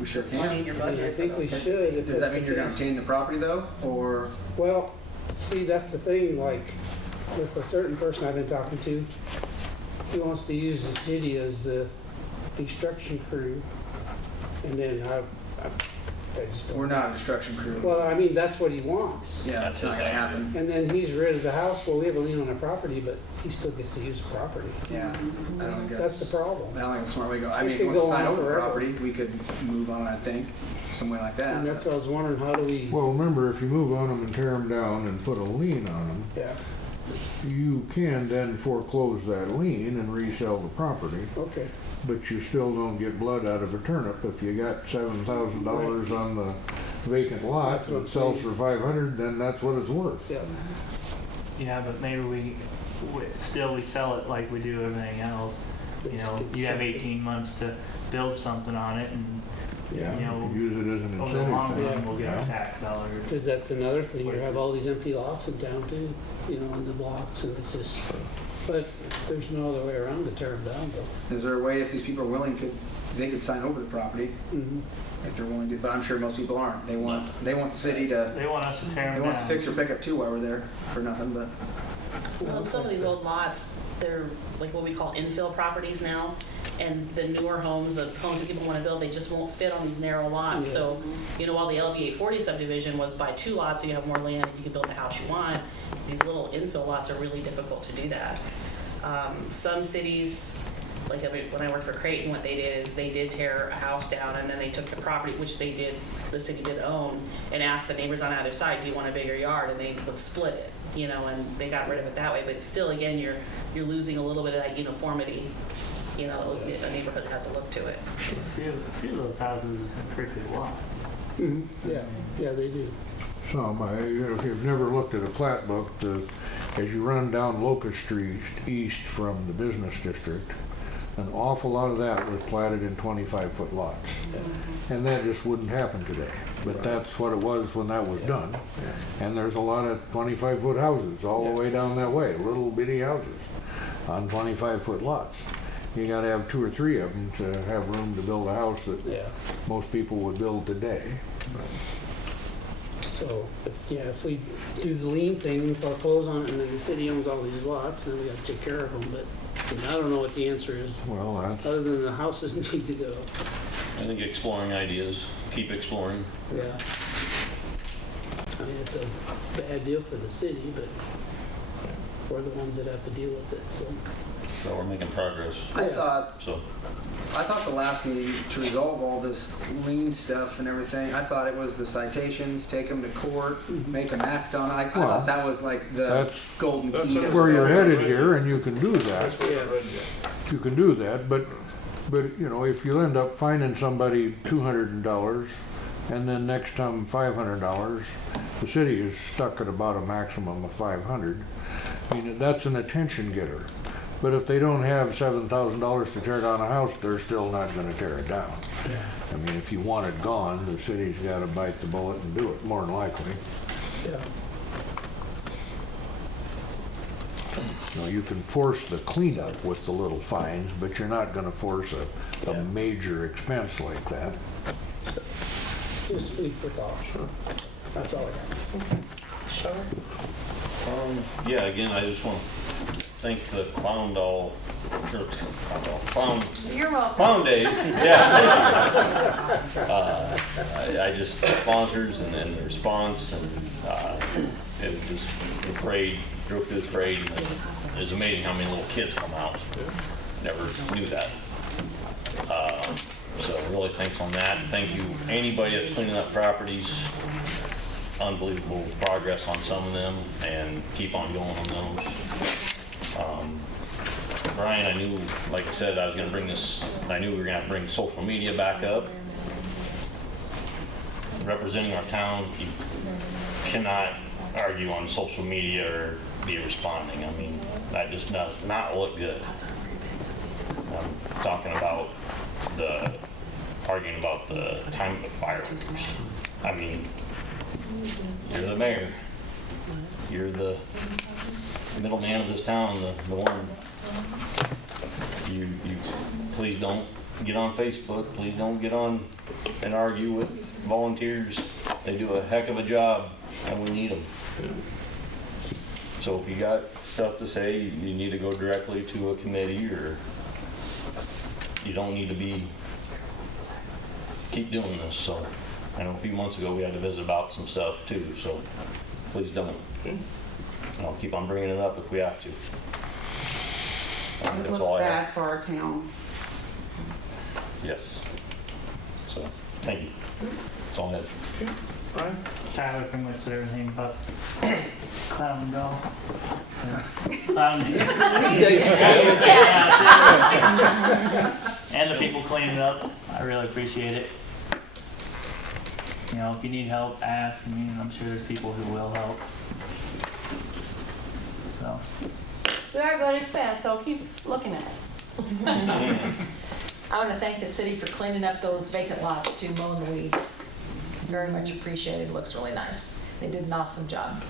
We sure can. Money in your budget. I think we should. Does that mean you're going to obtain the property though, or? Well, see, that's the thing, like, with a certain person I've been talking to, he wants to use the city as the construction crew, and then I just don't. We're not a construction crew. Well, I mean, that's what he wants. Yeah, that's not going to happen. And then he's rid of the house, well, we have a lien on the property, but he still gets to use the property. Yeah, I don't think That's the problem. I don't think that's a smart way to go. I mean, if It he could wants to go sign on over the forever. property, we could move on, I think, some way like that. And that's what I was wondering, how do we? Well, remember, if you move on them and tear them down and put a lien on them, Yeah, you can then foreclose that lien and resell the property, okay. but you still don't get blood out of a turnip. If you got $7,000 on the vacant lot That's what and I'm it sells saying. for 500, then that's what it's worth. Yeah. Yeah, but maybe we sell it like we do everything else. You know, you have 18 months to build something on it, and Yeah, you know, you could use it as an over the long incentive. run, we'll get our tax dollars. Because that's another thing, you have all these empty lots in town too, you know, in the blocks, and it's just, but there's no other way around to tear them down though. Is there a way, if these people are willing, they could sign over the property Mm-hmm. if they're willing to? But I'm sure most people aren't. They want the city to. They want us to tear them They down. want us to fix or pick up too while we're there for nothing, but. Well, some of these old lots, they're like what we call infill properties now. And the newer homes, the homes that people want to build, they just won't fit on these narrow lots. Yeah. So, you know, while the LB 840 subdivision was buy 2 lots, so you have more land and you can build the house you want, these little infill lots are really difficult to do that. Some cities, like when I worked for Creighton, what they did is they did tear a house down and then they took the property, which they did, the city did own, and asked the neighbors on either side, do you want a bigger yard? And they would split it, you know, and they got rid of it that way. But still, again, you're losing a little bit of that uniformity. You know, a neighborhood has a look to it. A few of those houses have pretty big lots. Mm-hmm. Yeah, they do. Some, if you've never looked at a plat book, as you run down Locust Street east from the business district, an awful lot of that was platted in 25-foot lots. And that just wouldn't happen today. But that's what it was when that was done. And there's a lot of 25-foot houses all the way down that way, little bitty houses on 25-foot lots. You gotta have 2 or 3 of them to have room to build a house that most people would build today. So, if we do the lien thing and foreclose on it, and then the city owns all these lots, then we have to take care of them, but I don't know what the answer is. Well, that's... Other than the houses need to go. I think exploring ideas, keep exploring. Yeah. I mean, it's a bad deal for the city, but we're the ones that have to deal with it, so. So we're making progress. I thought So, the last meeting, to resolve all this lien stuff and everything, I thought it was the citations, take them to court, make them act on it. I Well, thought that was like the that's golden that's key. what where you're Yeah. headed here, and you can do that. That's what I read, yeah. You can do that, but you know, if you end up finding somebody $200 and then next time $500, the city is stuck at about a maximum of 500. I mean, that's an attention getter. But if they don't have $7,000 to tear down a house, they're still not gonna tear it down. I mean, if you want it gone, the city's gotta bite the bullet and do it, more than likely. Yeah. You know, you can force the cleanup with the little fines, but you're not gonna force a major expense like that. Just food for thought. Sure. That's all I got. yeah, again, I just want to thank the Clown You're welcome. Clown Days. Yeah. I just, sponsors and then the response, and it was just the parade, drove through the parade, and it was amazing how many little kids come out. Never knew that. So really thanks on that. Thank you anybody that's cleaning up properties. Unbelievable progress on some of them, and keep on going on those. Brian, I knew, like I said, I was going to bring this, I knew we were going to bring social media back up. Representing our town, you cannot argue on social media or be responding. I mean, that just does not look good. I'm talking about arguing about the time of the fireworks. I mean, you're the mayor. You're the middleman of this town, the one. You please don't get on Facebook. Please don't get on and argue with volunteers. They do a heck of a job, and we need them. So if you got stuff to say, you need to go directly to a committee, or you don't need to keep doing this. So I know a few months ago we had to visit about some stuff too, so please don't. And I'll keep on bringing it up if we have to. It That's looks all I have. bad for our town. Yes. So, thank you. That's all I have. Ryan? Tyler pretty much said everything about Clown Go. Clown And the people cleaning up. I really appreciate it. You know, if you need help, ask. I mean, I'm sure there's people who will help. So. We are going to expand, so keep looking at us. I want to thank the city for cleaning up those vacant lots too, mowing the weeds. Very much appreciated. Looks really nice. They did an awesome job.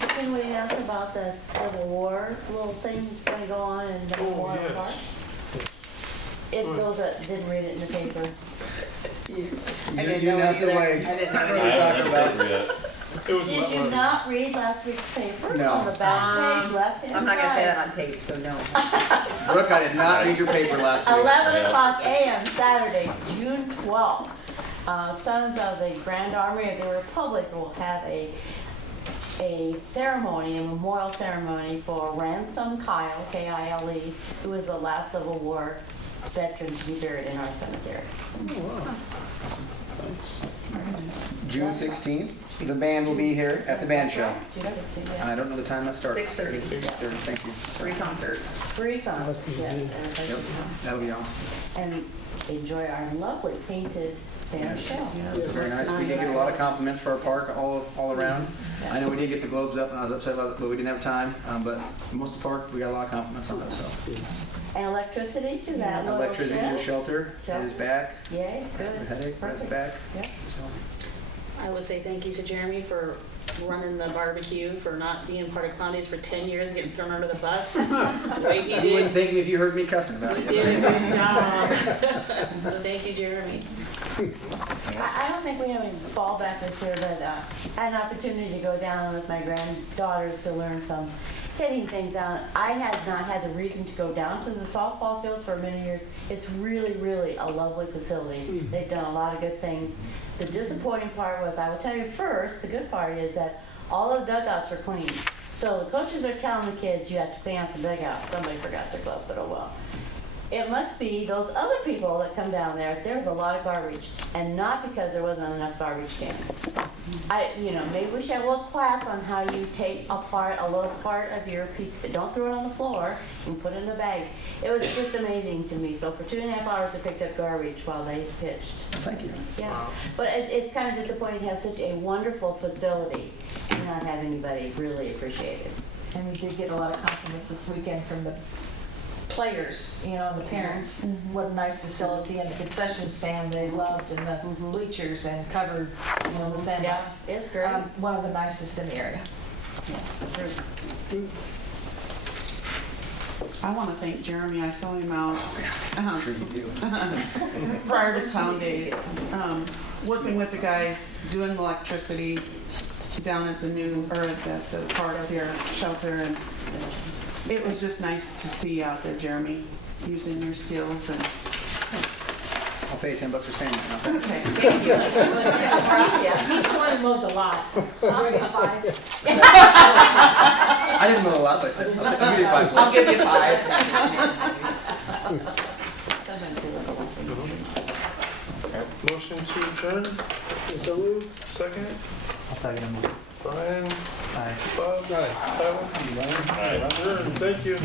Can we ask about the Civil War little thing that's going to go on in the Memorial Park? If those that didn't read it in the paper. I didn't know either. I didn't know what you're talking about. Did you not read last week's paper? No. On the back page, left hand I'm not gonna say side? that on tape, so no. Brooke, I did not read your paper last week. 11 o'clock a.m. Saturday, June 12th. Sons of the Grand Army of the Republic will have a ceremony, a memorial ceremony for Ransom Kyle, K-I-L-E, who was the last Civil War veteran to be buried in our cemetery. June 16th, the band will be here at the band show. June 16th, yeah. I don't know the time that starts. 6:30. 6:30, thank you. Free concert. Free concert, yes. And everybody Yep, can come that'll be awesome. and enjoy our lovely painted band show. It's very nice. We did get a lot of compliments for our park all around. I know we did get the globes up and I was upset about it, but we didn't have time. But most of the park, we got a lot of compliments on it, so. And electricity to that little Electricity to the shed. shelter is back. Yay, The good. headache, that's Perfect. back. Yeah. So, I would say thank you to Jeremy for running the barbecue, for not being part of Clown Days for 10 years, getting thrown under the bus. The way he you wouldn't did. thank me if you heard me cussing about You it. did a good job. So thank you, Jeremy. I don't think we have any fallback this year, but I had an opportunity to go down with my granddaughters to learn some hitting things out. I had not had the reason to go down to the softball fields for many years. It's really, really a lovely facility. They've done a lot of good things. The disappointing part was, I will tell you first, the good part is that all of the dugouts were clean. So the coaches are telling the kids, you have to clean out the dugout. Somebody forgot their glove, but oh well. It must be those other people that come down there. There's a lot of garbage, and not because there wasn't enough garbage cans. Maybe we should have a little class on how you take apart a little part of your piece. Don't throw it on the floor and put it in the bag. It was just amazing to me. So for 2.5 hours, I picked up garbage while they pitched. Thank you. Yeah, but it's kind of disappointing to have such a wonderful facility and not have anybody really appreciate it. And we did get a lot of compliments this weekend from the players, and the parents. What a nice facility, and the concession stand they loved, and the bleachers and covered, the sandbox. It's great. One of the nicest in the area. I want to thank Jeremy. I saw him out Sure you do. prior to town days, working with the guys, doing the electricity down at the park here, shelter, and it was just nice to see you out there, Jeremy, using your skills and. I'll pay you $10 a stand now. Okay. He's the one who mowed the lot. I'll give you 5. I didn't know a lot, but I'll give you 5. I'll give you 5. Motion to adjourn? So moved. Second? I'll second him. Brian? Aye. Bob? Tyler? Adjourn. Thank you.